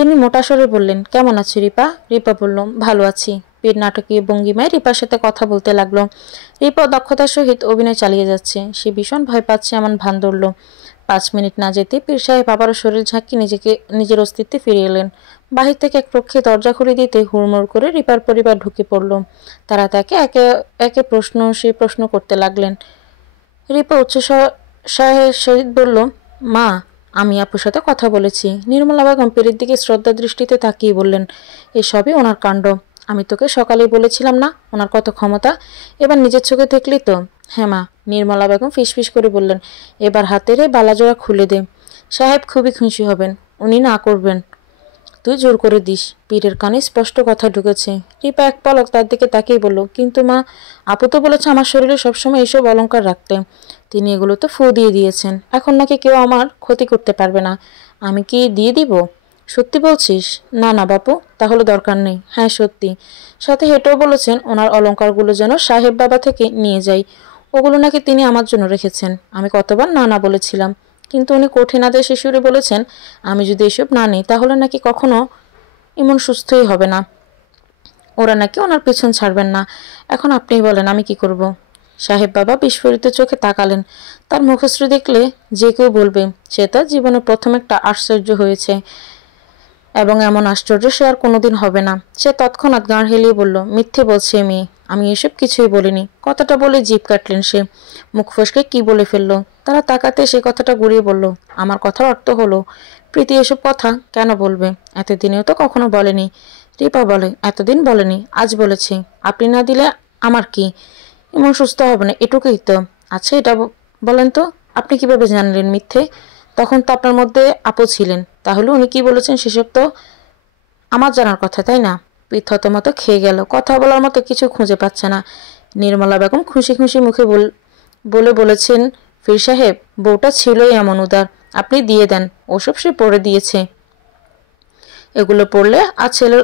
তিনি মোটা স্বরে বললেন, কেমন আছো রিপা? রিপা বলল, ভালো আছি। পীর নাটকীয় ভঙ্গিমায় রিপার সাথে কথা বলতে লাগলো। রিপা দক্ষতার সহিত অভিনয় চালিয়ে যাচ্ছে। সে ভীষণ ভয় পাচ্ছে এমন ভান ধরল। 5 মিনিট না যেতে পীর সাহেব আবারও শরীর ঝাঁকি নিজের অস্তিত্বে ফিরে এলেন। বাহির থেকে এক পক্ষে দরজা খুলে দিতে হুড়মুড় করে রিপার পরিবার ঢুকে পড়ল। তারা তাকে একে একে প্রশ্ন করতে লাগলেন। রিপা উচ্চস্বরের সহিত বলল, মা, আমি আপুর সাথে কথা বলেছি। নির্মলা বেগম পীরের দিকে শ্রদ্ধা দৃষ্টিতে তাকিয়ে বললেন, এসবই ওনার কাণ্ড। আমি তোকে সকালেই বলেছিলাম না ওনার কত ক্ষমতা? এবার নিজের চোখে দেখলি তো। হ্যাঁ মা, নির্মলা বেগম ফিসফিস করে বললেন, এবার হাতের এই বালাজোড়া খুলে দে। সাহেব খুবই খুশি হবেন। উনি না করবেন। তুই জোর করে দিস। পীরের কানে স্পষ্ট কথা ঢুকেছে। রিপা এক পলক তার দিকে তাকিয়ে বলল, কিন্তু মা, আপু তো বলেছে আমার শরীরে সবসময় এইসব অলংকার রাখতে। তিনি এগুলো তো ফু দিয়ে দিয়েছেন। এখন নাকি কেউ আমার ক্ষতি করতে পারবে না। আমি কি দিয়ে দিব? সত্যি বলছিস? না না বাপু, তাহলে দরকার নেই। হ্যাঁ সত্যি। সাথে হেঁটেও বলেছেন ওনার অলংকারগুলো যেন সাহেব বাবা থেকে নিয়ে যাই। ওগুলো নাকি তিনি আমার জন্য রেখেছেন। আমি কতবার না না বলেছিলাম, কিন্তু উনি কঠিন আদেশে সুরে বলেছেন, আমি যদি এসব না নিই তাহলে নাকি কখনো এমন সুস্থই হবে না। ওরা নাকি ওনার পিছন ছাড়বেন না। এখন আপনিই বলেন আমি কি করব? সাহেব বাবা বিস্ফোরিত চোখে তাকালেন। তার মুখশ্রী দেখলে যে কেউ বলবে সে তার জীবনে প্রথম একটা আশ্চর্য হয়েছে, এবং এমন আশ্চর্য সে আর কোনোদিন হবে না। সে তৎক্ষণাৎ গাঁড় হেলিয়ে বলল, মিথ্যে বলছে মেয়ে, আমি এসব কিছুই বলিনি। কথাটা বলে জিভ কাটলেন সে। মুখ ফসকে কি বলে ফেললো। তারা তাকাতে সে কথাটা গুড়িয়ে বলল, আমার কথার অর্থ হলো, প্রীতি এসব কথা কেন বলবে? এতদিনেও তো কখনো বলেনি। রিপা বলে, এতদিন বলেনি, আজ বলেছে। আপনি না দিলে আমার কি? এমন সুস্থ হবে না, এটুকুই তো। আচ্ছা এটা বলেন তো, আপনি কিভাবে জানলেন মিথ্যে? তখন তো আপনার মধ্যে আপু ছিলেন। তাহলে উনি কি বলেছেন সেসব তো আমার জানার কথা, তাই না? পৃথত মতো খেয়ে গেল। কথা বলার মতো কিছু খুঁজে পাচ্ছে না। নির্মলা বেগম খুশি খুশি মুখে বলেছেন, ফির সাহেব, বউটা ছিলই এমন উদার। আপনি দিয়ে দেন, ওসব সে পড়ে দিয়েছে। এগুলো পড়লে আর ছেলের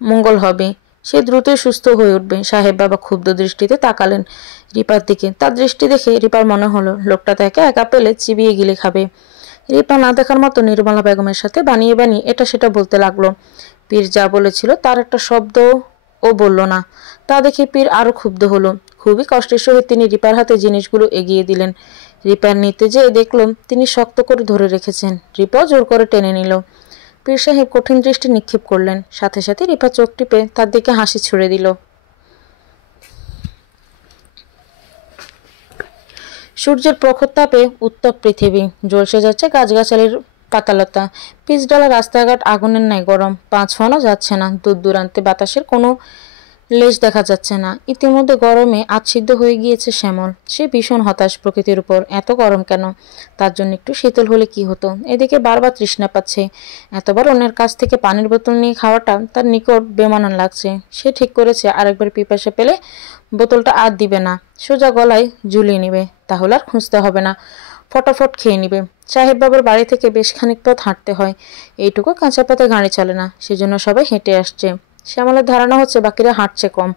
মঙ্গল হবে। সে দ্রুতই সুস্থ হয়ে উঠবে। সাহেব বাবা ক্ষুব্ধ দৃষ্টিতে তাকালেন রিপার দিকে। তার দৃষ্টি দেখে রিপার মনে হলো লোকটা তাকে একা পেলে চিবিয়ে গিলে খাবে। রিপা না দেখার মতো নির্মলা বেগমের সাথে বানিয়ে বানিয়ে এটা সেটা বলতে লাগলো। পীর যা বলেছিল তার একটা শব্দ ও বলল না। তা দেখে পীর আরো ক্ষুব্ধ হলো। খুবই কষ্টের সহিত তিনি রিপার হাতে জিনিসগুলো এগিয়ে দিলেন। রিপার নিতে যেয়ে দেখল তিনি শক্ত করে ধরে রেখেছেন। রিপা জোর করে টেনে নিল। পীর সাহেব কঠিন দৃষ্টি নিক্ষেপ করলেন। সাথে সাথে রিপা চোখ টিপে তার দিকে হাসি ছুড়ে দিল। সূর্যের প্রখর তাপে উত্তপ্ত পৃথিবী। ঝলসে যাচ্ছে গাছগাছালির পাতালতা। পিচ ডালা রাস্তাঘাট আগুনের ন্যায় গরম। 5 ফোনও যাচ্ছে না। দূর দূরান্তে বাতাসের কোনো লেজ দেখা যাচ্ছে না। ইতিমধ্যে গরমে আচ্ছিদ্দ হয়ে গিয়েছে শ্যামল। সে ভীষণ হতাশ প্রকৃতির উপর। এত গরম কেন? তার জন্য একটু শীতল হলে কি হতো? এদিকে বারবার তৃষ্ণা পাচ্ছে। এতবার অন্যের কাছ থেকে পানির বোতল নিয়ে খাওয়াটা তার নিকট বেমানান লাগছে। সে ঠিক করেছে আরেকবার পিপাসা পেলে বোতলটা আর দিবে না, সোজা গলায় ঝুলিয়ে নিবে। তাহলে আর খুঁজতে হবে না, ফটাফট খেয়ে নিবে। সাহেব বাবার বাড়ি থেকে বেশ খানিক পথ হাঁটতে হয়। এইটুকু কাঁচা পথে গাড়ি চলে না, সেজন্য সবাই হেঁটে আসছে। শ্যামলের ধারণা হচ্ছে বাকিরা হাঁটছে কম,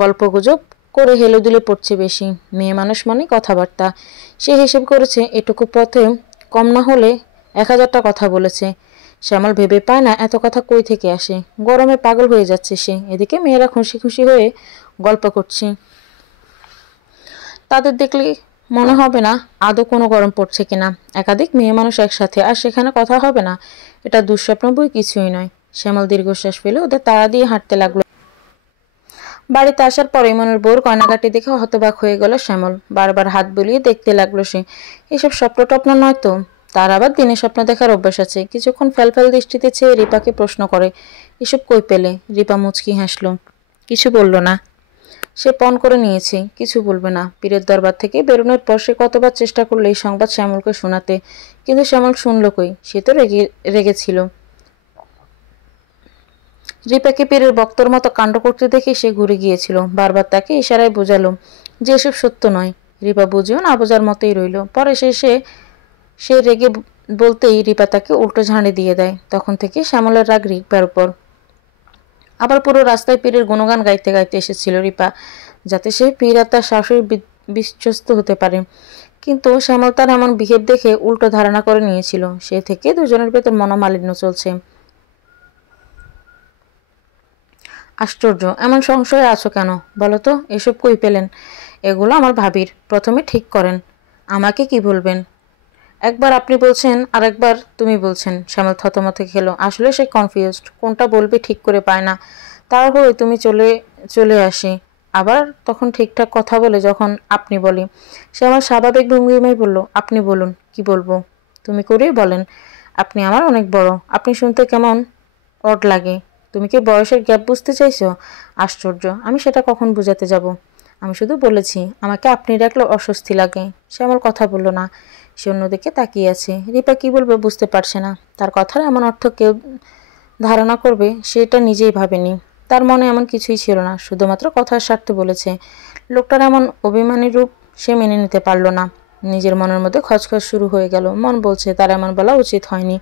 গল্পগুজব করে হেলেদুলে পড়ছে বেশি। মেয়ে মানুষ মানে কথাবার্তা। সে হিসেব করেছে এটুকু পথে কম না হলে 1000টা কথা বলেছে। শ্যামল ভেবে পায় না এত কথা কই থেকে আসে। গরমে পাগল হয়ে যাচ্ছে সে। এদিকে মেয়েরা খুশি খুশি হয়ে গল্প করছে। তাদের দেখলে মনে হবে না আদৌ কোনো গরম পড়ছে কিনা। একাধিক মেয়ে মানুষ একসাথে, আর সেখানে কথা হবে না, এটা দুঃস্বপ্ন বই কিছুই নয়। শ্যামল দীর্ঘশ্বাস ফেলে ওদের তাড়া দিয়ে হাঁটতে লাগলো। বাড়িতে আসার পর ইমনের বউর গয়নাগাটি দেখে হতবাক হয়ে গেল শ্যামল। বারবার হাত বুলিয়ে দেখতে লাগলো সে। এসব স্বপ্ন টপ্ন নয় তো? তার আবার দিনে স্বপ্ন দেখার অভ্যাস আছে। কিছুক্ষণ ফ্যালফ্যাল দৃষ্টিতে চেয়ে রিপাকে প্রশ্ন করে, এসব কই পেলে? রিপা মুচকি হাসলো। কিছু বলল না। সে পণ করে নিয়েছে কিছু বলবে না। পীরের দরবার থেকে বেরোনোর পর সে কতবার চেষ্টা করলো এই সংবাদ শ্যামলকে শোনাতে, কিন্তু শ্যামল শুনল কই? সে তো রেগেছিল। রিপাকে পীরের বক্তর মতো কাণ্ড করতে দেখে সে ঘুরে গিয়েছিল। বারবার তাকে ইশারায় বোঝালো যে এসব সত্য নয়। রিপা বুঝেও না বোঝার মতোই রইল। পরে সে রেগে বলতেই রিপা তাকে উল্টো ঝাঁড়ি দিয়ে দেয়। তখন থেকে শ্যামলের রাগ রিপার উপর। আবার পুরো রাস্তায় পীরের গুণগান গাইতে গাইতে এসেছিল রিপা, যাতে সে পীর আর তার শাশুড়ি বিশ্বস্ত হতে পারে। কিন্তু শ্যামল তার এমন বিহেভ দেখে উল্টো ধারণা করে নিয়েছিল। সে থেকে দুজনের ভেতর মনোমালিন্য চলছে। আশ্চর্য, এমন সংশয়ে আছো কেন বলো তো? এসব কই পেলেন? এগুলো আমার ভাবির। প্রথমে ঠিক করেন আমাকে কি বলবেন। একবার আপনি বলছেন আর একবার তুমি বলছেন। শ্যামল থতমত খেলো। আসলে সে কনফিউজড, কোনটা বলবে ঠিক করে পায় না। তার হয়ে তুমি চলে চলে আসি, আবার তখন ঠিকঠাক কথা বলে যখন আপনি বলি। সে আমার স্বাভাবিক ভঙ্গিমায় বলল, আপনি বলুন, কি বলবো? তুমি করেই বলেন। আপনি আমার অনেক বড়। আপনি শুনতে কেমন অড লাগে। তুমি কি বয়সের গ্যাপ বুঝতে চাইছো? আশ্চর্য, আমি সেটা কখন বুঝাতে যাব? আমি শুধু বলেছি আমাকে আপনি ডাকলে অস্বস্তি লাগে। সে আমার কথা বলল না। সে অন্যদিকে তাকিয়ে আছে। রিপা কি বলবে বুঝতে পারছে না। তার কথার এমন অর্থ কেউ ধারণা করবে সেটা নিজেই ভাবেনি। তার মনে এমন কিছুই ছিল না, শুধুমাত্র কথার স্বার্থে বলেছে। লোকটার এমন অভিমানী রূপ সে মেনে নিতে পারল না। নিজের মনের মধ্যে খচখচ শুরু হয়ে গেল। মন বলছে তার এমন বলা উচিত হয়নি,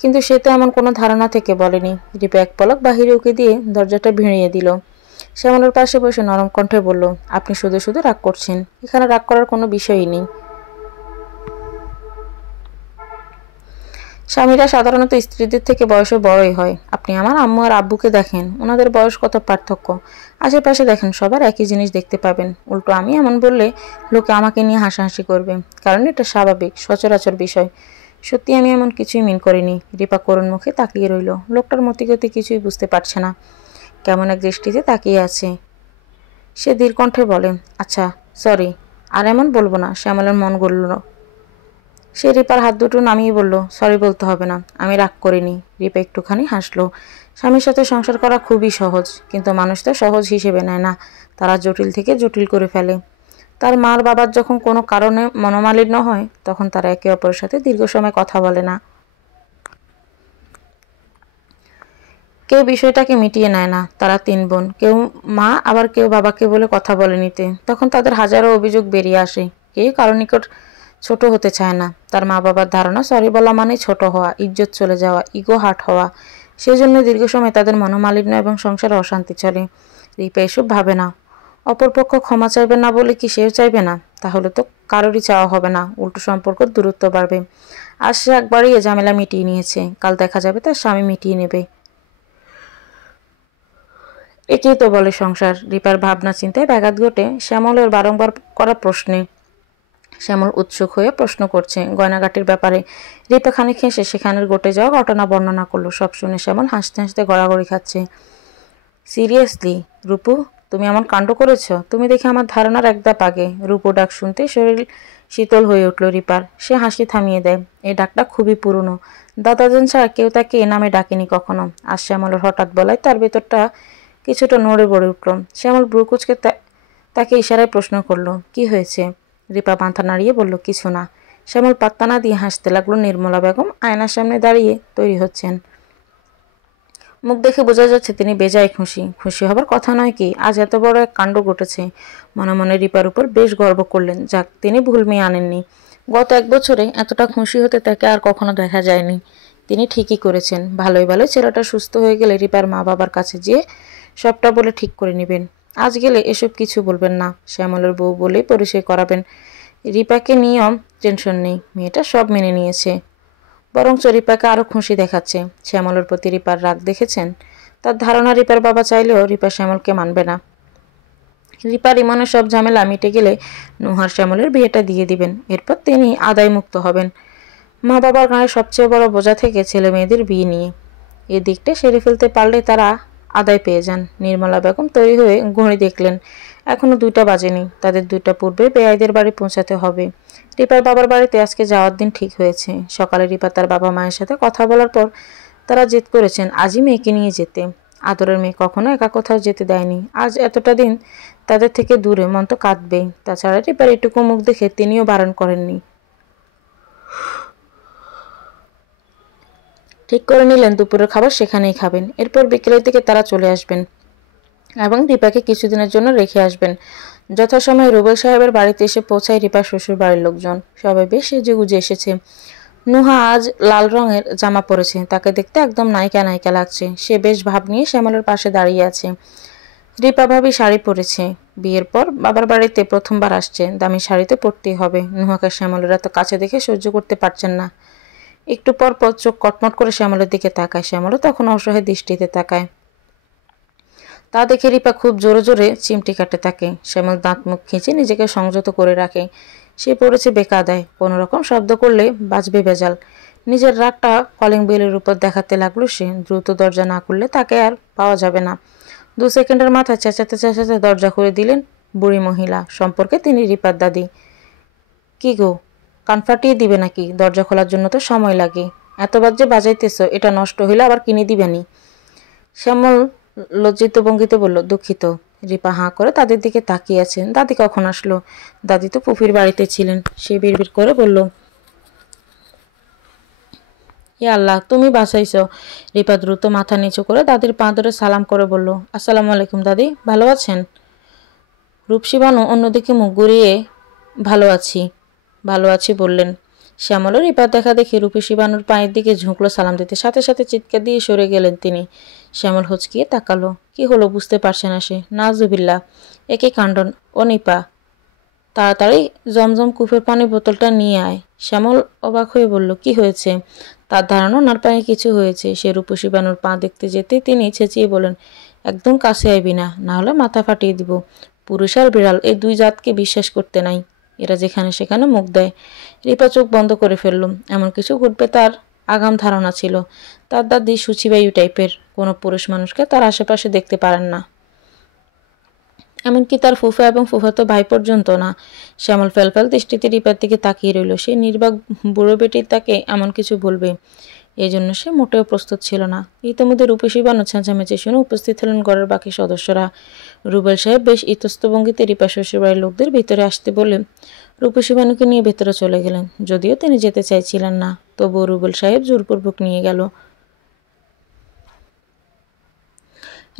কিন্তু সে তো এমন কোনো ধারণা থেকে বলেনি। রিপা এক পলক বাহিরে উঁকি দিয়ে দরজাটা ভিড়িয়ে দিল। শ্যামলের পাশে বসে নরম কণ্ঠে বলল, আপনি শুধু শুধু রাগ করছেন। এখানে রাগ করার কোনো বিষয়ই নেই। স্বামীরা সাধারণত স্ত্রীদের থেকে বয়সে বড়ই হয়। আপনি আমার আম্মু আর আব্বুকে দেখেন, ওনাদের বয়স কত পার্থক্য। আশেপাশে দেখেন, সবার একই জিনিস দেখতে পাবেন। উল্টো আমি এমন বললে লোকে আমাকে নিয়ে হাসাহাসি করবে, কারণ এটা স্বাভাবিক সচরাচর বিষয়। সত্যি আমি এমন কিছুই মিন করিনি। রিপা করুণ মুখে তাকিয়ে রইল। লোকটার মতিগতি কিছুই বুঝতে পারছে না, কেমন এক দৃষ্টিতে তাকিয়ে আছে। সে ধীর কণ্ঠে বলে, আচ্ছা সরি, আর এমন বলবো না। শ্যামলের মন গলল। সে রিপার হাত দুটো নামিয়ে বলল, সরি বলতে হবে না, আমি রাগ করিনি। রিপা একটুখানি হাসলো। স্বামীর সাথে সংসার করা খুবই সহজ, কিন্তু মানুষ তো সহজ হিসেবে নেয় না। তারা জটিল থেকে জটিল করে ফেলে। তার মার বাবার যখন কোনো কারণে মনোমালিন্য হয়, তখন তারা একে অপরের সাথে দীর্ঘ সময় কথা বলে না। কেউ বিষয়টাকে মিটিয়ে নেয় না। তারা 3 বোন, কেউ মা আবার কেউ বাবাকে বলে কথা বলে নিতে। তখন তাদের হাজারো অভিযোগ বেরিয়ে আসে। কেউ কারো নিকট ছোট হতে চায় না। তার মা বাবার ধারণা সরি বলা মানে ছোট হওয়া, ইজ্জত চলে যাওয়া, ইগো হার্ট হওয়া। সেজন্য দীর্ঘ সময় তাদের মনোমালিন্য এবং সংসারে অশান্তি চলে। রিপা এসব ভাবে না। অপরপক্ষ ক্ষমা চাইবে না বলে কি সেও চাইবে না? তাহলে তো কারোরই চাওয়া হবে না, উল্টো সম্পর্ক দূরত্ব বাড়বে। আজ সে একবারই এ ঝামেলা মিটিয়ে নিয়েছে, কাল দেখা যাবে তার স্বামী মিটিয়ে নেবে। একেই তো বলে সংসার। রিপার ভাবনা চিন্তায় ব্যাঘাত ঘটে শ্যামলের বারংবার করা প্রশ্নে। শ্যামল উৎসুক হয়ে প্রশ্ন করছে গয়নাগাটির ব্যাপারে। রিপা খানিক হেসে সেখানের ঘটে যাওয়া ঘটনা বর্ণনা করলো। সব শুনে শ্যামল হাসতে হাসতে গড়াগড়ি খাচ্ছে। সিরিয়াসলি রূপু, তুমি এমন কাণ্ড করেছ? তুমি দেখে আমার ধারণার একদাপ আগে। রূপু ডাক শুনতে শরীর শীতল হয়ে উঠল রিপার। সে হাসি থামিয়ে দেয়। এই ডাকটা খুবই পুরনো। দাদাজন ছাড়া কেউ তাকে এ নামে ডাকেনি কখনো। আর শ্যামলের হঠাৎ বলায় তার ভেতরটা কিছুটা নড়ে গড়ে উঠল। শ্যামল ব্রুকুচকে তাকে ইশারায় প্রশ্ন করলো, কি হয়েছে? রিপা মাথা নাড়িয়ে বলল, কিছু না। শ্যামল পাত্তা না দিয়ে হাসতে লাগলো। নির্মলা বেগম আয়নার সামনে দাঁড়িয়ে তৈরি হচ্ছেন। মুখ দেখে বোঝা যাচ্ছে তিনি বেজায় খুশি। খুশি হবার কথা নয় কি, আজ এত বড় এক কাণ্ড ঘটেছে। মনে মনে রিপার উপর বেশ গর্ব করলেন। যাক, তিনি ভুল মেয়ে আনেননি। গত 1 বছরে এতটা খুশি হতে তাকে আর কখনো দেখা যায়নি। তিনি ঠিকই করেছেন। ভালোই ভালোই ছেলেটা সুস্থ হয়ে গেলে রিপার মা বাবার কাছে যেয়ে সবটা বলে ঠিক করে নেবেন। আজ গেলে এসব কিছু বলবেন না। শ্যামলের বউ বলেই পরিচয় করাবেন। রিপাকে নিয়েও টেনশন নেই, মেয়েটা সব মেনে নিয়েছে। বরঞ্চ রিপাকে আরও খুশি দেখাচ্ছে। শ্যামলের প্রতি রিপার রাগ দেখেছেন। তার ধারণা রিপার বাবা চাইলেও রিপা শ্যামলকে মানবে না। রিপার ইমনের সব ঝামেলা মিটে গেলে নুহার শ্যামলের বিয়েটা দিয়ে দিবেন। এরপর তিনি আদায় মুক্ত হবেন মা বাবার গায়ে সবচেয়ে বড় বোঝা থেকে ছেলে মেয়েদের বিয়ে নিয়ে। এই দিকটা সেরে ফেলতে পারলে তারা আদায় পেয়ে যান। নির্মলা বেগম তৈরি হয়ে ঘড়ি দেখলেন। এখনো 2টা বাজেনি। তাদের 2টা পূর্বে বেয়াইদের বাড়ি পৌঁছাতে হবে। রিপার বাবার বাড়িতে আজকে যাওয়ার দিন ঠিক হয়েছে। সকালে রিপা তার বাবা মায়ের সাথে কথা বলার পর তারা জেদ করেছেন আজই মেয়েকে নিয়ে যেতে। আদরের মেয়ে কখনো একা কোথাও যেতে দেয়নি। আজ এতটা দিন তাদের থেকে দূরে, মন তো কাঁদবেই। তাছাড়া রিপার এটুকু মুখ দেখে তিনিও বারণ করেননি। ঠিক করে নিলেন দুপুরের খাবার সেখানেই খাবেন। এরপর বিকেলের দিকে তারা চলে আসবেন এবং রিপাকে কিছুদিনের জন্য রেখে আসবেন। যথাসময়ে রুবেল সাহেবের বাড়িতে এসে পৌঁছায় রিপার শ্বশুর বাড়ির লোকজন। সবাই বেশ সেজেগুজে এসেছে। নুহা আজ লাল রঙের জামা পরেছে। তাকে দেখতে একদম নায়িকা নায়িকা লাগছে। সে বেশ ভাব নিয়ে শ্যামলের পাশে দাঁড়িয়ে আছে। রিপা ভাবি শাড়ি পরেছে। বিয়ের পর বাবার বাড়িতে প্রথমবার আসছে। দামি শাড়িতে পরতেই হবে। নুহাকে শ্যামলের এত কাছে দেখে সহ্য করতে পারছেন না। একটু পর পর চোখ কটমট করে শ্যামলের দিকে তাকায়। শ্যামলও তখন অসহায় দৃষ্টিতে তাকায়। তা দেখে রিপা খুব জোরে জোরে চিমটি কাটে থাকে। শ্যামল দাঁত মুখ খিঁচে নিজেকে সংযত করে রাখে। সে পড়েছে বেকায়দায়, কোনো রকম শব্দ করলে বাজবে বেজাল। নিজের রাগটা কলিং বেলের উপর দেখাতে লাগলো সে। দ্রুত দরজা না খুললে তাকে আর পাওয়া যাবে না। 2 সেকেন্ডের মাথায় চেঁচাতে চেঁচাতে দরজা খুলে দিলেন বুড়ি মহিলা, সম্পর্কে তিনি রিপার দাদি। কি গো, কান ফাটিয়ে দিবে নাকি? দরজা খোলার জন্য তো সময় লাগে। এতবার যে বাজাইতেছ, এটা নষ্ট হইলে আবার কিনে দিবেনি। শ্যামল লজ্জিত ভঙ্গিতে বলল, দুঃখিত। রিপা হাঁ করে তাদের দিকে তাকিয়ে আছে। দাদি কখন আসলো? দাদি তো পুফির বাড়িতে ছিলেন। সে বিড়বিড় করে বলল, ইয়া আল্লাহ, তুমি বাঁচাইছ। রিপা দ্রুত মাথা নিচু করে দাদির পা ধরে সালাম করে বলল, আসসালামু আলাইকুম দাদি, ভালো আছেন? রূপসী বানু অন্যদিকে মুখ ঘুরিয়ে ভালো আছি বললেন। শ্যামলের রিপার দেখা দেখে রূপসী বানুর পায়ের দিকে ঝুঁকলো সালাম দিতে। সাথে সাথে চিৎকার দিয়ে সরে গেলেন তিনি। শ্যামল হচকিয়ে তাকালো। কি হলো বুঝতে পারছে না সে। নাজুবিল্লাহ, একই কাণ্ডন। ও নিপা, তাড়াতাড়ি জমজম কূপের পানি বোতলটা নিয়ে আয়। শ্যামল অবাক হয়ে বলল, কি হয়েছে? তার ধারণা ওনার পায়ে কিছু হয়েছে। সে রূপসী বানুর পা দেখতে যেতে তিনি চেঁচিয়ে বলেন, একদম কাছে আইবি না, না হলে মাথা ফাটিয়ে দিব। পুরুষ আর বিড়াল এই দুই জাতকে বিশ্বাস করতে নাই। এরা যেখানে সেখানে মুখ দেয়। রিপা চোখ বন্ধ করে ফেলল। এমন কিছু ঘটবে তার আগাম ধারণা ছিল। তার দাদি সূচিবায়ু টাইপের, কোনো পুরুষ মানুষকে তার আশেপাশে দেখতে পারেন না, এমনকি তার ফুফা এবং ফুফাতো ভাই পর্যন্ত না। শ্যামল ফেলফেল দৃষ্টিতে রিপার দিকে তাকিয়ে রইল। সে নির্বাক বুড়ো বেটি তাকে এমন কিছু বলবে, এই জন্য সে মোটেও প্রস্তুত ছিল না। ইতিমধ্যে রূপসী বানু চেঁচামেচি শুনে উপস্থিত হলেন ঘরের বাকি সদস্যরা। রুবেল সাহেব বেশ ইতস্ত ভঙ্গিতে রিপা শ্বশুরবাড়ির লোকদের ভিতরে আসতে বলে রূপসী বানুকে নিয়ে ভেতরে চলে গেলেন। যদিও তিনি যেতে চাইছিলেন না, তবুও রুবেল সাহেব জোরপূর্বক নিয়ে গেল।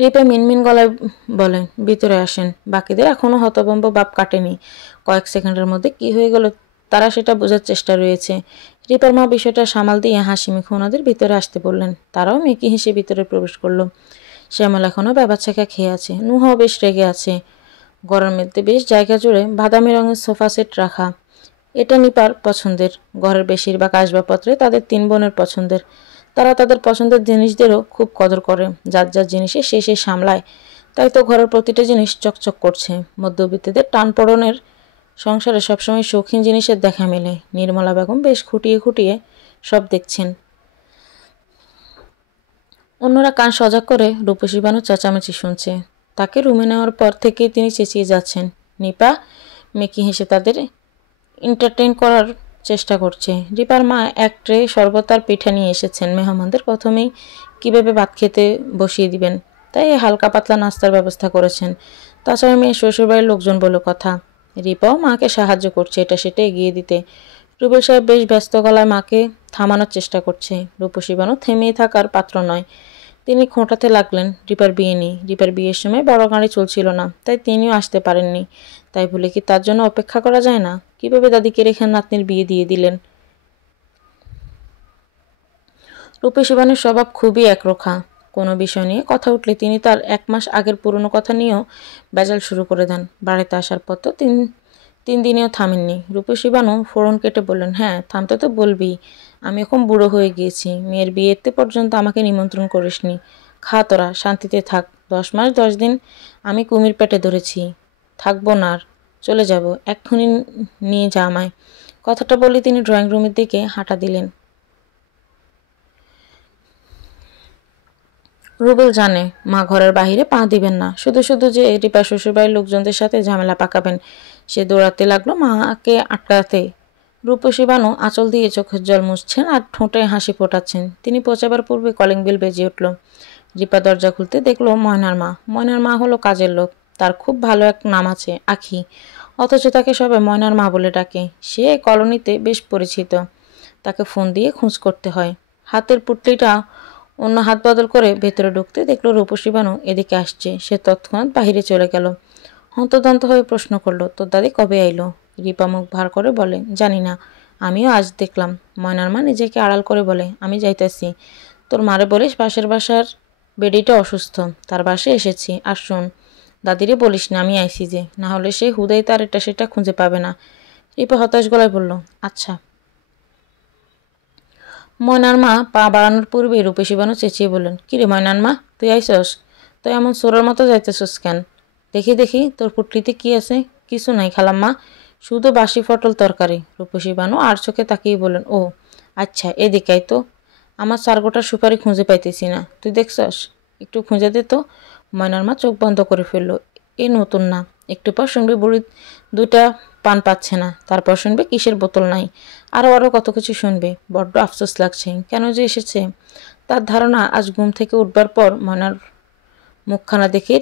রিপা মিনমিন গলায় বলেন, ভিতরে আসেন। বাকিদের এখনো হতভম্ব ভাব কাটেনি। কয়েক সেকেন্ডের মধ্যে কি হয়ে গেল তারা সেটা বোঝার চেষ্টা রয়েছে। রিপার মা বিষয়টা সামাল দিয়ে হাসি মুখে ওনাদের ভিতরে আসতে বললেন। তারাও মেকি হেসে ভিতরে প্রবেশ করলো। শ্যামল এখনও ব্যাবাচ্চাকা খেয়ে আছে। নুহাও বেশ রেগে আছে। ঘরের মধ্যে বেশ জায়গা জুড়ে বাদামি রঙের সোফা সেট রাখা। এটা নিপার পছন্দের। ঘরের বেশিরভাগ আসবাবপত্রে তাদের 3 বোনের পছন্দের। তারা তাদের পছন্দের জিনিসদেরও খুব কদর করে। যার যার জিনিসে সে সামলায়। তাই তো ঘরের প্রতিটা জিনিস চকচক করছে। মধ্যবিত্তদের টানপড়নের সংসারে সবসময় শৌখিন জিনিসের দেখা মেলে। নির্মলা বেগম বেশ খুঁটিয়ে খুঁটিয়ে সব দেখছেন। অন্যরা কান সজাগ করে রূপসী বানু চেঁচামেচি শুনছে। তাকে রুমে নেওয়ার পর থেকে তিনি চেঁচিয়ে যাচ্ছেন। নিপা মেকি হেসে তাদের এন্টারটেইন করার চেষ্টা করছে। রিপার মা এক ট্রে শরবত আর পিঠা নিয়ে এসেছেন। মেহমানদের প্রথমেই কীভাবে ভাত খেতে বসিয়ে দিবেন, তাই হালকা পাতলা নাস্তার ব্যবস্থা করেছেন। তাছাড়া মেয়ে শ্বশুরবাড়ির লোকজন বলে কথা। রিপাও মাকে সাহায্য করছে এটা সেটা এগিয়ে দিতে। রুবেল সাহেব বেশ ব্যস্ত গলায় মাকে থামানোর চেষ্টা করছে। রূপসী বানু থেমেই থাকার পাত্র নয়। তিনি খোঁটাতে লাগলেন রিপার বিয়ে নিয়ে। রিপার বিয়ের সময় বড় গাড়ি চলছিল না, তাই তিনিও আসতে পারেননি। তাই বলে কি তার জন্য অপেক্ষা করা যায় না? কিভাবে দাদিকে রেখে নাতনির বিয়ে দিয়ে দিলেন? রূপসী বানুর স্বভাব খুবই একরোখা। কোনো বিষয় নিয়ে কথা উঠলে তিনি তার 1 মাস আগের পুরনো কথা নিয়েও বেজাল শুরু করে দেন। বাড়িতে আসার পর তো 3 দিনেও থামেননি। রূপসী বানু ফোড়ন কেটে বললেন, হ্যাঁ থামতে তো বলবি। আমি এখন বুড়ো হয়ে গিয়েছি। মেয়ের বিয়েতে পর্যন্ত আমাকে নিমন্ত্রণ করিসনি। খা তোরা, শান্তিতে থাক। 10 মাস 10 দিন আমি কুমির পেটে ধরেছি। থাকবো না আর, চলে যাব। এক্ষুনি নিয়ে যা আমায়। কথাটা বলে তিনি ড্রয়িং রুমের দিকে হাঁটা দিলেন। রুবেল জানে মা ঘরের বাহিরে পা দিবেন না। শুধু শুধু যে রিপা শ্বশুরবাড়ির লোকজনদের সাথে ঝামেলা পাকাবেন। সে দৌড়াতে লাগলো মাকে আটকাতে। রূপসী বানু আঁচল দিয়ে চোখের জল মুছছেন আর ঠোঁটে হাসি ফোটাচ্ছেন। তিনি পৌঁছাবার পূর্বে কলিং বেল বেজে উঠল। রিপা দরজা খুলতে দেখলো ময়নার মা। ময়নার মা হলো কাজের লোক। তার খুব ভালো এক নাম আছে, আখি। অথচ তাকে সবাই ময়নার মা বলে ডাকে। সে কলোনিতে বেশ পরিচিত। তাকে ফোন দিয়ে খোঁজ করতে হয়। হাতের পুটলিটা অন্য হাত বদল করে ভেতরে ঢুকতে দেখলো রূপসী বানু এদিকে আসছে। সে তৎক্ষণাৎ বাহিরে চলে গেল। হন্তদন্ত হয়ে প্রশ্ন করলো, তোর দাদি কবে আইলো? রিপা মুখ ভার করে বলে, জানি না, আমিও আজ দেখলাম। ময়নার মা নিজেকে আড়াল করে বলে, আমি যাইতেছি। তোর মারে বলিস পাশের বাসার বেডিটা অসুস্থ, তার বাসায় এসেছি। আর শোন, দাদিরে বলিস না আমি আইসি যে, না হলে সে হুদাই তার এটা সেটা খুঁজে পাবে না। রিপা হতাশ গলায় বলল, আচ্ছা। ময়নার মা পা বাড়ানোর পূর্বে রূপসী বানু চেঁচিয়ে বললেন, কিরে ময়নার মা, তুই আইসস? তো এমন সোরার মতো যাইতেছস কেন? দেখি দেখি তোর পুটলিতে কি আছে? কিছু নাই খালাম্মা, শুধু বাসি পটল তরকারি। রূপসী বানু আর চোখে তাকিয়ে বললেন, ও আচ্ছা, এদিকে আয় তো। আমার 4 গোটা সুপারি খুঁজে পাইতেছি না, তুই দেখছস? একটু খুঁজে দে তো। ময়নার মা চোখ বন্ধ করে ফেলল। এ নতুন না, একটু পর শুনবে বুড়ি 2টা পান পাচ্ছে না, তারপর শুনবে কিসের বোতল নাই, আরও কত কিছু শুনবে। বড্ড আফসোস লাগছে, কেন যে এসেছে। তার ধারণা আজ ঘুম থেকে উঠবার পর ময়নার মুখখানা দেখে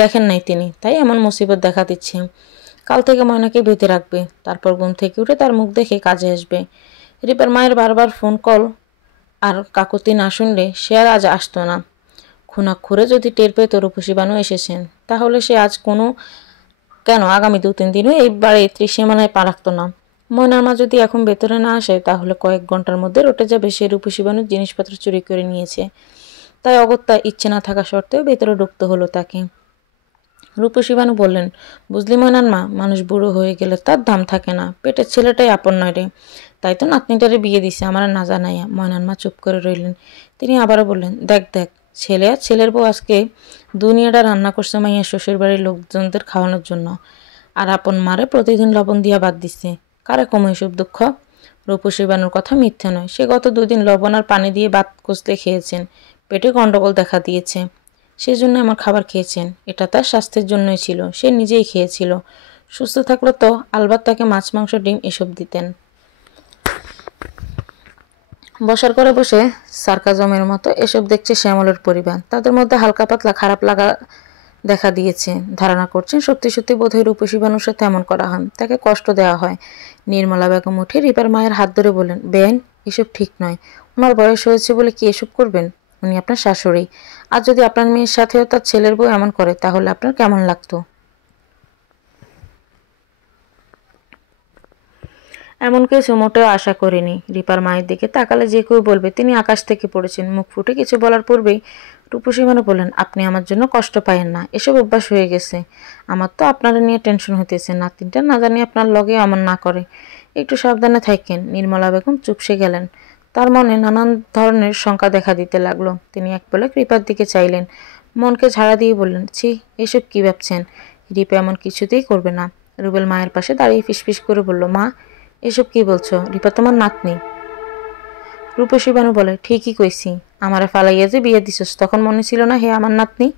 দেখেন নাই তিনি, তাই এমন মুসিবত দেখা দিচ্ছে। কাল থেকে ময়নাকে বেঁধে রাখবে, তারপর ঘুম থেকে উঠে তার মুখ দেখে কাজে আসবে। রিপার মায়ের বারবার ফোন কল আর কাকুতি না শুনলে সে আর আজ আসতো না। খুনাক্ষুরে যদি টের পেত রূপসী বানু এসেছেন, তাহলে সে আজ কেন আগামী 2-3 দিনও এই বাড়ি ত্রিসীমানায় পা রাখত না। ময়নার মা যদি এখন ভেতরে না আসে, তাহলে কয়েক ঘন্টার মধ্যে রটে যাবে সে রূপসী বানুর জিনিসপত্র চুরি করে নিয়েছে। তাই অগত্যা ইচ্ছে না থাকা সত্ত্বেও ভেতরে ঢুকতে হলো তাকে। রূপসী বানু বললেন, বুঝলি ময়নার মা, মানুষ বুড়ো হয়ে গেলে তার দাম থাকে না, পেটের ছেলেটাই আপন নয় রে, তাই তো নাতনিটারে বিয়ে দিছে আমার না জানাইয়া। ময়নার মা চুপ করে রইলেন। তিনি আবারও বললেন, দেখ দেখ, ছেলে আর ছেলের বউ আজকে দুনিয়াটা রান্না করছে মাইয়া শ্বশুর বাড়ির লোকজনদের খাওয়ানোর জন্য, আর আপন মারে প্রতিদিন লবণ দিয়া বাদ দিচ্ছে। কারে কম এসব দুঃখ? রূপসী বানুর কথা মিথ্যে নয়, সে গত 2 দিন লবণ আর পানি দিয়ে ভাত কষলে খেয়েছেন, পেটে গন্ডগোল দেখা দিয়েছে, সেজন্য আমার খাবার খেয়েছেন। এটা তার স্বাস্থ্যের জন্যই ছিল, সে নিজেই খেয়েছিল। সুস্থ থাকলে তো আলবাত তাকে মাছ মাংস ডিম এসব দিতেন। বসার করে বসে সার্কাজমের মতো এসব দেখছে শ্যামলের পরিবার। তাদের মধ্যে হালকা পাতলা খারাপ লাগা দেখা দিয়েছে। ধারণা করছেন সত্যি সত্যি বোধহয় রূপসী বানুর সাথে এমন করা হয়, তাকে কষ্ট দেওয়া হয়। নির্মলা বেগম উঠে রিপার মায়ের হাত ধরে বললেন, বেন, এসব ঠিক নয়। ওনার বয়স হয়েছে বলে কি এসব করবেন? উনি আপনার শাশুড়ি। আর যদি আপনার মেয়ের সাথেও তার ছেলের বউ এমন করে, তাহলে আপনার কেমন লাগতো? এমন কিছু মোটেও আশা করিনি। রিপার মায়ের দিকে তাকালে যে কেউ বলবে তিনি আকাশ থেকে পড়েছেন। মুখ ফুটে কিছু বলার পূর্বেই রূপসী বানু বললেন, আপনি আমার জন্য কষ্ট পায়েন না, এসব অভ্যাস হয়ে গেছে। আমার তো আপনারা নিয়ে টেনশন হইতেছে, নাতিনটা না জানি আপনার লগে এমন না করে, একটু সাবধানে থাকেন। নির্মলা বেগম চুপসে গেলেন। তার মনে নানান ধরনের শঙ্কা দেখা দিতে লাগলো। তিনি এক পলক রিপার দিকে চাইলেন, মনকে ঝাড়া দিয়ে বললেন, ছি, এসব কি ভাবছেন? রিপা এমন কিছুতেই করবে না। রুবেল মায়ের পাশে দাঁড়িয়ে ফিসফিস করে বলল, মা, এসব কি বলছো? রিপা তোমার নাতনি। রূপসী বানু বলে, ঠিকই কইছি, আমারে ফালাইয়া যে বিয়ে দিছস, তখন মনে ছিল না হে আমার নাতনি?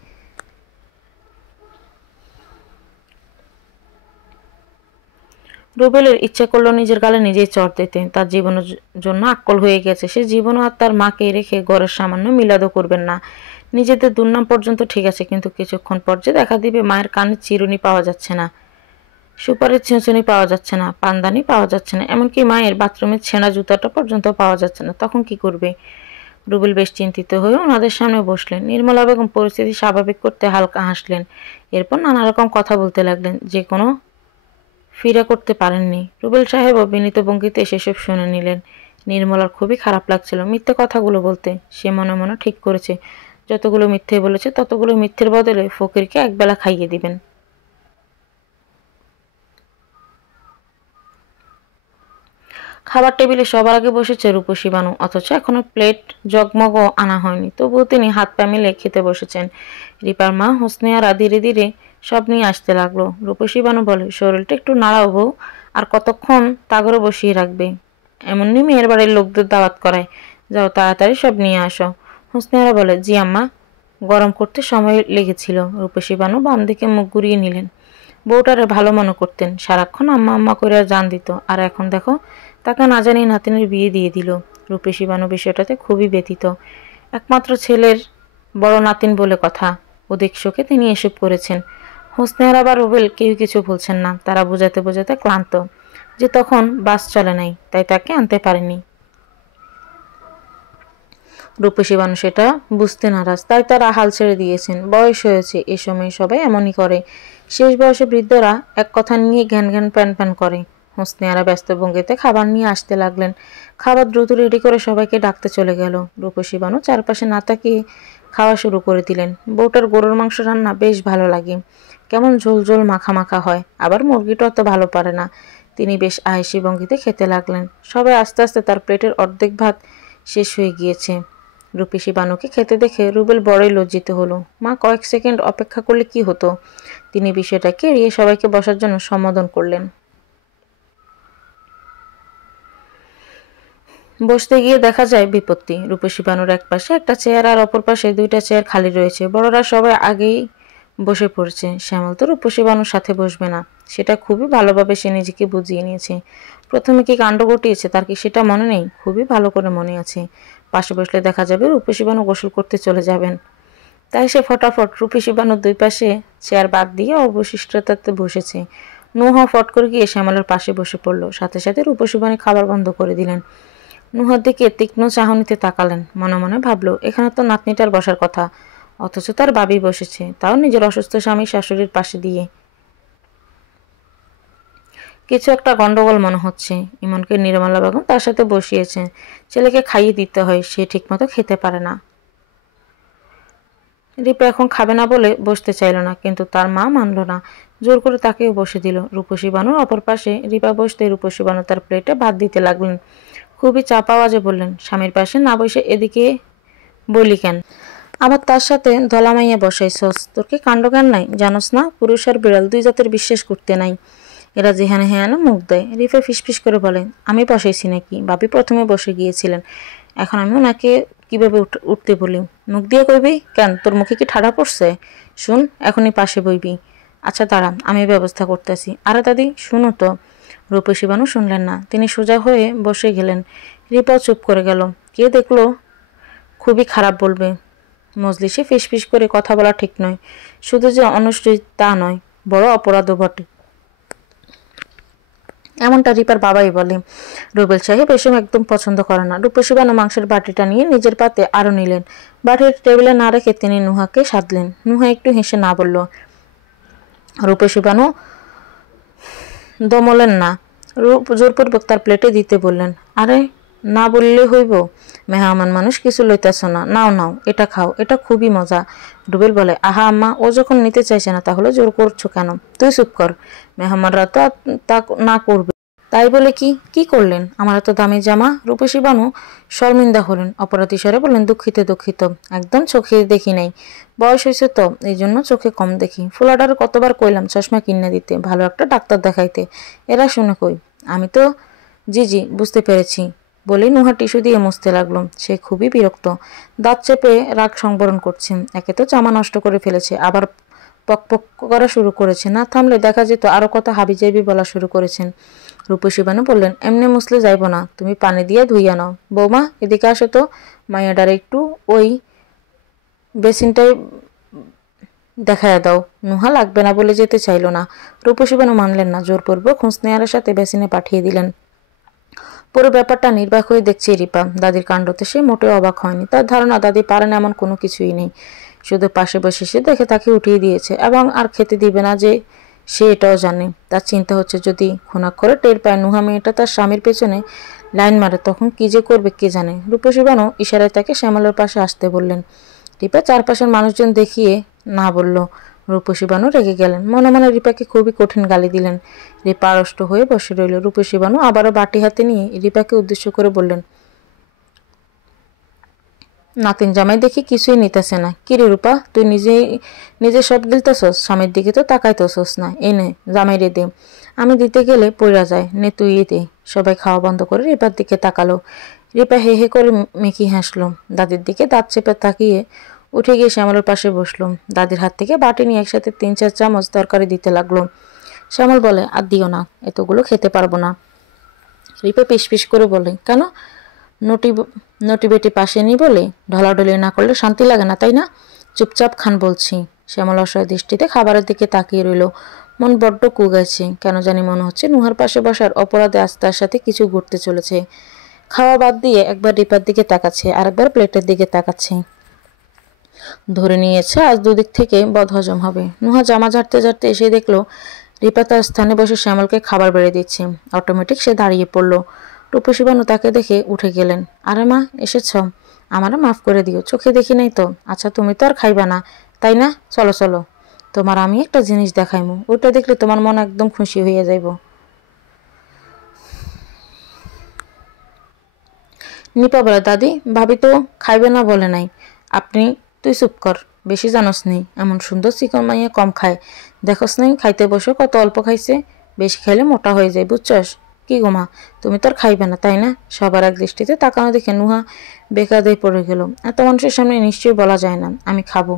রুবেলের ইচ্ছে করলো নিজের গালে নিজেই চড় দিতে। তার জীবনের জন্য আক্কল হয়ে গেছে, সে জীবনও আর তার মাকে রেখে ঘরের সামান্য মিলাদও করবেন না। নিজেদের দুর্নাম পর্যন্ত ঠিক আছে, কিন্তু কিছুক্ষণ পর যে দেখা দিবে মায়ের কানে চিরুনি পাওয়া যাচ্ছে না, সুপারের ছেঁচুনি পাওয়া যাচ্ছে না, পানদানি পাওয়া যাচ্ছে না, এমনকি মায়ের বাথরুমের ছেঁড়া জুতাটা পর্যন্ত পাওয়া যাচ্ছে না, তখন কি করবে? রুবেল বেশ চিন্তিত হয়ে ওনাদের সামনে বসলেন। নির্মলা বেগম পরিস্থিতি স্বাভাবিক করতে হালকা হাসলেন। এরপর নানা রকম কথা বলতে লাগলেন, যে কোনো ফিরে করতে পারেননি। রুবেল সাহেবও বিনীত ভঙ্গিতে সেসব শুনে নিলেন। নির্মলার খুবই খারাপ লাগছিল মিথ্যে কথাগুলো বলতে। সে মনে মনে ঠিক করেছে, যতগুলো মিথ্যে বলেছে ততগুলো মিথ্যের বদলে ফকিরকে একবেলা খাইয়ে দিবেন। খাবার টেবিলে সবার আগে বসেছে রূপসী বানু, অথচ এখনো প্লেট জগমগও আনা হয়নি, তবুও তিনি হাত পা মিলে খেতে বসেছেন। রিপার মা হোসনেয়ারা ধীরে ধীরে সব নিয়ে আসতে লাগলো। রূপসী বানু বলে, শরীরটা একটু নাড়াও বউ, আর কতক্ষণ তাগরে বসিয়ে রাখবে? এমনি মেয়ের বাড়ির লোকদের দাওয়াত করায়, যাও তাড়াতাড়ি সব নিয়ে আসো। হোসনেয়ারা বলে, জি আম্মা। গরম করতে সময় লেগেছিল। রূপসী বানু বাম দিকে মুখ ঘুরিয়ে নিলেন। বউটারে ভালো মনে করতেন, সারাক্ষণ আম্মা আম্মা করে জান দিত, আর এখন দেখো তাকে না জানি নাতিনের বিয়ে দিয়ে দিল। রূপসী বানু বিষয়টাতে খুবই ব্যথিত। একমাত্র ছেলের বড় নাতিন বলে কথা, ওদিক শোকে তিনি এসব করেছেন। হোসনেয়ারা বা রুবেল কেউ কিছু বলছেন না, তারা বোঝাতে বোঝাতে ক্লান্ত, যে তখন বাস চলে নাই, তাই তাকে আনতে পারেনি। রূপসী বানু সেটা বুঝতে নারাজ, তাই তারা হাল ছেড়ে দিয়েছেন। বয়স হয়েছে, এ সময় সবাই এমনই করে। শেষ বয়সে বৃদ্ধরা এক কথা নিয়ে ঘ্যান ঘ্যান প্যান প্যান করে। হোসনেয়ারা ব্যস্ত ভঙ্গিতে খাবার নিয়ে আসতে লাগলেন। খাবার দ্রুত রেডি করে সবাইকে ডাকতে চলে গেল। রূপসী বানু চারপাশে না তাকিয়ে খাওয়া শুরু করে দিলেন। বউটার গরুর মাংস রান্না বেশ ভালো লাগে, কেমন ঝোল ঝোল মাখা মাখা হয়, আবার মুরগিটা অত ভালো পারে না। তিনি বেশ আয়েসি ভঙ্গিতে খেতে লাগলেন। সবাই আস্তে আস্তে তার প্লেটের অর্ধেক ভাত শেষ হয়ে গিয়েছে। রূপসী বানুকে খেতে দেখে রুবেল বড়ই লজ্জিত হলো। মা কয়েক সেকেন্ড অপেক্ষা করলে কি হতো, তিনি বিষয়টাকে এড়িয়ে সবাইকে বসার জন্য সম্বোধন করলেন। বসতে গিয়ে দেখা যায় বিপত্তি। রূপসী বানুর এক পাশে একটা চেয়ার আর অপর পাশে দুইটা চেয়ার খালি রয়েছে। বড়রা সবাই আগেই বসে পড়ছে। শ্যামল তো রূপসী বানুর সাথে বসবে না, সেটা খুবই ভালোভাবে সে নিজেকে বুঝিয়ে নিয়েছে। প্রথমে কি কাণ্ড ঘটিয়েছে তার কি সেটা মনে নেই? খুবই ভালো করে মনে আছে। পাশে বসলে দেখা যাবে রূপসী বানু গোসল করতে চলে যাবেন। তাই সে ফটাফট রূপসী বানুর দুই পাশে চেয়ার বাদ দিয়ে অবশিষ্টতাতে বসেছে। নুহা ফট করে গিয়ে শ্যামলের পাশে বসে পড়ল। সাথে সাথে রূপসী বানু খাবার বন্ধ করে দিলেন। নুহার দিকে তীক্ষ্ণ চাহনিতে তাকালেন। মনে মনে ভাবলো, এখানে তো নাতনিটার বসার কথা, অথচ তার বাবি বসেছে, তাও নিজের অসুস্থ স্বামী শাশুড়ির পাশে দিয়ে। কিছু একটা গন্ডগোল মনে হচ্ছে। ইমনকে নির্মলা বেগম তার সাথে বসিয়েছে। ছেলেকে খাইয়ে দিতে হয়, সে ঠিকমতো খেতে পারে না। রিপা এখন খাবে না বলে বসতে চাইল না, কিন্তু তার মা মানল না, জোর করে তাকেও বসে দিল। রূপসী বানুর অপর পাশে রিপা বসতে রূপসী বানু তার প্লেটে ভাত দিতে লাগলেন। খুবই চাপ আওয়াজে বললেন, স্বামীর পাশে না বসে এদিকে বলি কেন? আবার তার সাথে ধলামাইয়া বসাইছস, তোর কি কাণ্ডজ্ঞান নাই? জানোস না পুরুষ আর বিড়াল দুই জাতের বিশ্বাস করতে নাই, এরা যেখানে হ্যাঁ মুখ দেয়। রিফা ফিসফিস করে বলে, আমি বসাইছি নাকি? বাবি প্রথমে বসে গিয়েছিলেন, এখন আমি ওনাকে কিভাবে উঠতে বলি? মুখ দিয়ে কইবি কেন? তোর মুখে কি ঠাডা পড়ছে? শুন, এখনই পাশে বইবি। আচ্ছা দাঁড়া, আমি ব্যবস্থা করতেছি। আরে দাদি শুনো তো। রূপসী বানু শুনলেন না, তিনি সোজা হয়ে বসে গেলেন। রিপাও চুপ করে গেল। কে দেখলো খুবই খারাপ বলবে। মজলিসে ফিসফিস করে কথা বলা ঠিক নয়, শুধু যে অনুষ্ঠিত তা নয়, বড় অপরাধও বটে। এমনটা রিপার বাবাই বলে। রুবেল সাহেব এসব একদম পছন্দ করে না। রূপসী বানু মাংসের বাটিটা নিয়ে নিজের পাতে আরো নিলেন। বাটির টেবিলে না রেখে তিনি নুহাকে সাধলেন। নুহা একটু হেসে না বলল। রূপসী বানু দমলেন না, জোরপূর্বক তার প্লেটে দিতে বললেন। আরে না বললে হইব, মেহমান মানুষ কিছু লইতেছ না, নাও নাও, এটা খাও, এটা খুবই মজা। রুবেল বলে, আহা আম্মা, ও যখন নিতে চাইছে না তাহলে জোর করছো কেন? তুই চুপ কর, মেহমানরা তো তা না করবে। তাই বলে কি কি করলেন? আমার এত দামি জামা? রূপসী বানু শর্মিন্দা হলেন, অপরাধী স্বরে বললেন, দুঃখিত দুঃখিত, একদম চোখে দেখি নাই, বয়স হয়েছে তো এই জন্য চোখে কম দেখি। ফুলাডার কতবার কইলাম চশমা কিনে দিতে, ভালো একটা ডাক্তার দেখাইতে, এরা শুনে কই। আমি তো জি জি বুঝতে পেরেছি বলেই নুহা টিস্যু দিয়ে মুছতে লাগলো। সে খুবই বিরক্ত, দাঁত চেপে রাগ সংবরণ করছে। একে তো জামা নষ্ট করে ফেলেছে, আবার পকপক করা শুরু করেছে। না থামলে দেখা যেত আরো কথা হাবিজাবি বলা শুরু করেছেন। রূপসী বানু বললেন, এমনি মুছলে যাইব না, তুমি পানি দিয়ে ধুইয়া নাও। বৌমা এদিকে আসো তো, মাইয়াডার একটু ওই বেসিনটাই দেখায়া দাও। নুহা লাগবে না বলে যেতে চাইল না। রূপসী বানু মানলেন না, জোরপূর্বক হুঁসনেয়ারের সাথে বেসিনে পাঠিয়ে দিলেন। পুরো ব্যাপারটা নির্বাক হয়ে দেখছে রিপা। দাদির কাণ্ডতে সে মোটেও অবাক হয়নি। তার ধারণা দাদি পারেন এমন কোনো কিছুই নেই। শুধু পাশে বসে সে দেখে তাকে উঠিয়ে দিয়েছে এবং আর খেতে দিবে না যে সে এটাও জানে। তার চিন্তা হচ্ছে যদি খুনাক্ষরে টের পায় নুহা মেয়েটা তার স্বামীর পেছনে লাইন মারে, তখন কি যে করবে কে জানে। রূপসী বানু ইশারায় তাকে শ্যামলের পাশে আসতে বললেন। রিপা চারপাশের মানুষজন দেখিয়ে না বলল। রূপসী বানু রেগে গেলেন, মনে মনে রিপাকে খুবই কঠিন গালি দিলেন। রিপা আড়ষ্ট হয়ে বসে রইল। রূপসী বানু আবারও বাটি হাতে নিয়ে রিপাকে উদ্দেশ্য করে বললেন, নাতিন জামাই দেখি কিছুই নিতেছে না। কিরে রূপা, তুই নিজে সব গিলতেছস, স্বামীর দিকে তো তাকাইতেছস না। এই নে জামাই রে দে। আমি দিতে গেলে পইরা যায়, নে তুই দে। সবাই খাওয়া বন্ধ করে রিপার দিকে তাকালো। রিপা হে হে করে মেকি হাসলো। দাদির দিকে দাঁত চেপে তাকিয়ে উঠে গিয়ে শ্যামলের পাশে বসলো। দাদির হাত থেকে বাটি নিয়ে একসাথে 3-4 চামচ তরকারি দিতে লাগলো। শ্যামল বলে, আর দিও না, এতগুলো খেতে পারবো না। রিপা পিস করে বলে, কেন? নটি নটি বেটি পাশে নি বলে? ঢলাঢলি না করলে শান্তি লাগে না, তাই না? চুপচাপ খান বলছি। শ্যামল অসহায় দৃষ্টিতে খাবারের দিকে তাকিয়ে রইল। মন বড্ড কুগাইছে। কেন জানি মনে হচ্ছে নুহার পাশে বসার অপরাধে আজ তার সাথে কিছু ঘটতে চলেছে। খাওয়া বাদ দিয়ে একবার রিপার দিকে তাকাচ্ছে, আরেকবার প্লেটের দিকে তাকাচ্ছে। ধরে নিয়েছে আজ দুদিক থেকে বদহজম হবে। নুহা জামা ঝাড়তে ঝাড়তে এসে দেখলো রিপা তার স্থানে বসে শ্যামলকে খাবার বেড়ে দিচ্ছে। অটোমেটিক সে দাঁড়িয়ে পড়ল। রূপসী বানু তাকে দেখে উঠে গেলেন। আরে মা এসেছ, আমারও মাফ করে দিও, চোখে দেখি নাই তো। আচ্ছা তুমি তো আর খাইবা না তাই না? চলো চলো, তোমার আমি একটা জিনিস দেখাইমু, ওটা দেখলে তোমার মন একদম খুশি হইয়া যাইব। নিপা বলে, দাদি ভাবি তো খাইবে না বলে নাই। আপনি তুই চুপ কর, বেশি জানোস নি, এমন সুন্দর চিকন মাইয়া কম খায়, দেখোস নাই খাইতে বসে কত অল্প খাইছে, বেশি খাইলে মোটা হয়ে যায় বুঝছস। কি গো মা, তুমি তো আর খাইবে না তাই না? সবার এক দৃষ্টিতে তাকানো দেখে নুহা বেকায়দায় পড়ে গেল। এত মানুষের সামনে নিশ্চয়ই বলা যায় না আমি খাবো।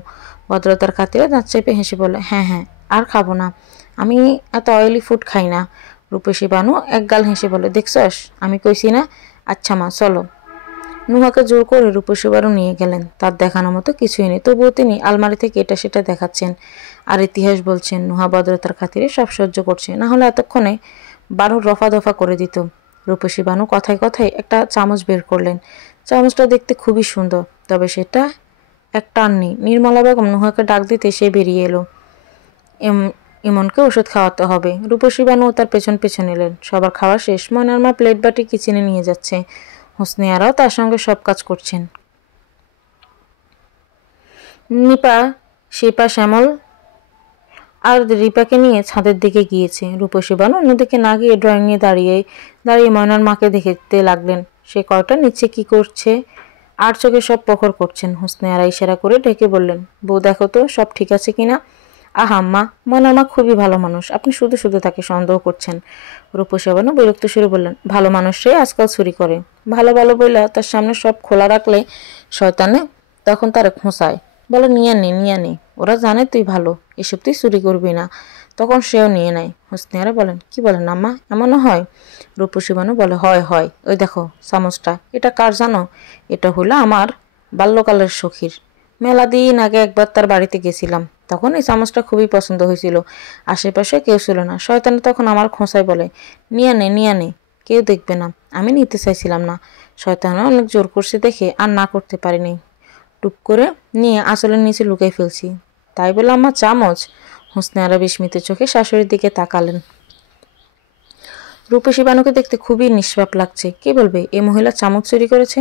ভদ্রতার খাতিরে দাঁত চেপে হেসে বলে, হ্যাঁ হ্যাঁ, আর খাবো না, আমি এত অয়েলি ফুড খাই না। রূপসী বানু একগাল হেসে বলে, দেখছস আমি কইছি না। আচ্ছা মা চলো। নুহাকে জোর করে রূপসী বানু নিয়ে গেলেন। তার দেখানোর মতো কিছুই নেই, তবুও তিনি আলমারি থেকে এটা সেটা দেখাচ্ছেন আর ইতিহাস বলছেন। নুহা ভদ্রতার খাতিরে সব সহ্য করছে, না হলে এতক্ষণে বানু রফা দফা করে দিত। রূপসী বানু কথায় কথায় একটা চামচ বের করলেন। চামচটা দেখতে খুবই সুন্দর, তবে সেটা এক টান নেই। নির্মলা বেগম নুহাকে ডাক দিতে সে বেরিয়ে এলো। ইমনকে ওষুধ খাওয়াতে হবে। রূপসী বানু তার পেছন পেছন এলেন। সবার খাওয়া শেষ। ময়নার মা প্লেট বাটি কিচেনে নিয়ে যাচ্ছে, হোসনিয়ারাও তার সঙ্গে সব কাজ করছেন। নিপা, শিপা, শ্যামল আর রিপাকে নিয়ে ছাদের দিকে গিয়েছে। রূপসী বানু অন্যদিকে না গিয়ে ড্রয়িংয়ে দাঁড়িয়ে দাঁড়িয়ে ময়নার মাকে দেখতে লাগলেন। সে কয়টা নিচে কি করছে আর চোখে সব প্রখর করছেন। হোসনিয়ারা ইশারা করে ডেকে বললেন, বউ দেখো তো সব ঠিক আছে কিনা। আহা মা, ময়নার মা খুবই ভালো মানুষ, আপনি শুধু শুধু তাকে সন্দেহ করছেন। রূপসী বানু বিরক্ত সুরে বললেন, ভালো মানুষে আজকাল চুরি করে। ভালো ভালো বইলা তার সামনে সব খোলা রাখলে শয়তানে তখন তারে খোঁচায়, বলে নিয়ে নে। ওরা জানে তুই ভালো, এসব তুই চুরি করবি না, তখন সেও নিয়ে নেয়। হোসনিয়ারা বলেন, কি বলেন আম্মা, এমনও হয়? রূপসী বানু বলে, হয়, ওই দেখো চামচটা, এটা কার জানো? এটা হলো আমার বাল্যকালের সখীর। মেলা দিন আগে একবার তার বাড়িতে গেছিলাম, তখন এই চামচটা খুবই পছন্দ হয়েছিল। আশেপাশে কেউ ছিল না, শয়তানে তখন আমার খোঁচায় বলে, নিয়ে নে, কেউ দেখবে না। আমি নিতে চাইছিলাম না, শয়তানে অনেক জোর করছে দেখে আর না করতে পারিনি। টুপ করে নিয়ে আঁচলের নিচে লুকাই ফেলছি। তাই বলে আমার চামচ? হোসনিয়ারা বিস্মিত চোখে শাশুড়ির দিকে তাকালেন। রূপসী বানুকে দেখতে খুবই নিষ্পাপ লাগছে। কে বলবে এই মহিলা চামচ চুরি করেছে?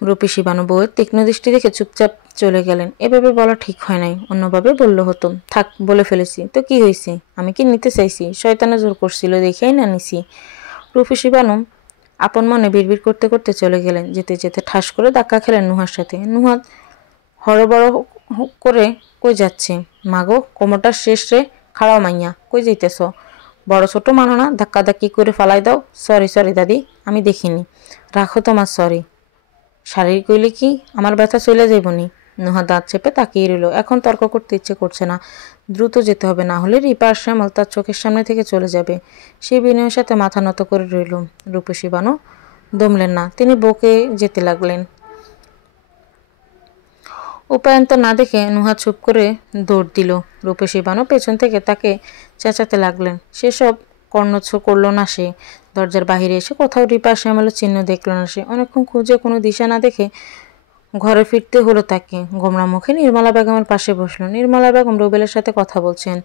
রূপসী বানু বউয়ের তীক্ষ্ণ দৃষ্টি দেখে চুপচাপ চলে গেলেন। এভাবে বলা ঠিক হয় নাই, অন্যভাবে বললে হতো। থাক, বলে ফেলেছি তো কি হয়েছে, আমি কি নিতে চাইছি? শয়তানে জোর করছিল দেখেই না নিছি। রূপসী বানু আপন মনে বিড়বিড় করতে করতে চলে গেলেন। যেতে যেতে ঠাস করে ধাক্কা খেলেন নুহার সাথে। নুহা হড়বড় করে, কই যাচ্ছে? মাগো, কোমরটার শেষ রে, খাড়াও মাইয়া, কই যাইতেছ? বড় ছোট মানো না, ধাক্কাধাক্কি করে ফালাই দাও। সরি দাদি, আমি দেখিনি। রাখো তোমার সরি। শারীরিক কইলে কি আমার ব্যথা চলে যাইবনি? নুহা দাঁত চেপে তাকিয়ে রইল। এখন তর্ক করতে ইচ্ছে করছে না, দ্রুত যেতে হবে, না হলে রিপা আর শ্যামল তার চোখের সামনে থেকে চলে যাবে। সেই বিনয়ের সাথে মাথা নত করে রইল। রূপসী বানু দমলেন না, তিনি বকে যেতে লাগলেন। উপায়ন্ত না দেখে নুহা চুপ করে দৌড় দিল। রূপসী বানু পেছন থেকে তাকে চেঁচাতে লাগলেন। সেসব কর্ণচ্ছ করল না সে। দরজার বাহিরে এসে কোথাও রিপা শ্যামলের চিহ্ন দেখল না সে। অনেকক্ষণ খুঁজে কোনো দিশা না দেখে ঘরে ফিরতে হলো তাকে। গোমরা মুখে নির্মলা বেগমের পাশে বসলো। নির্মলা বেগম রুবেলের সাথে কথা বলছেন।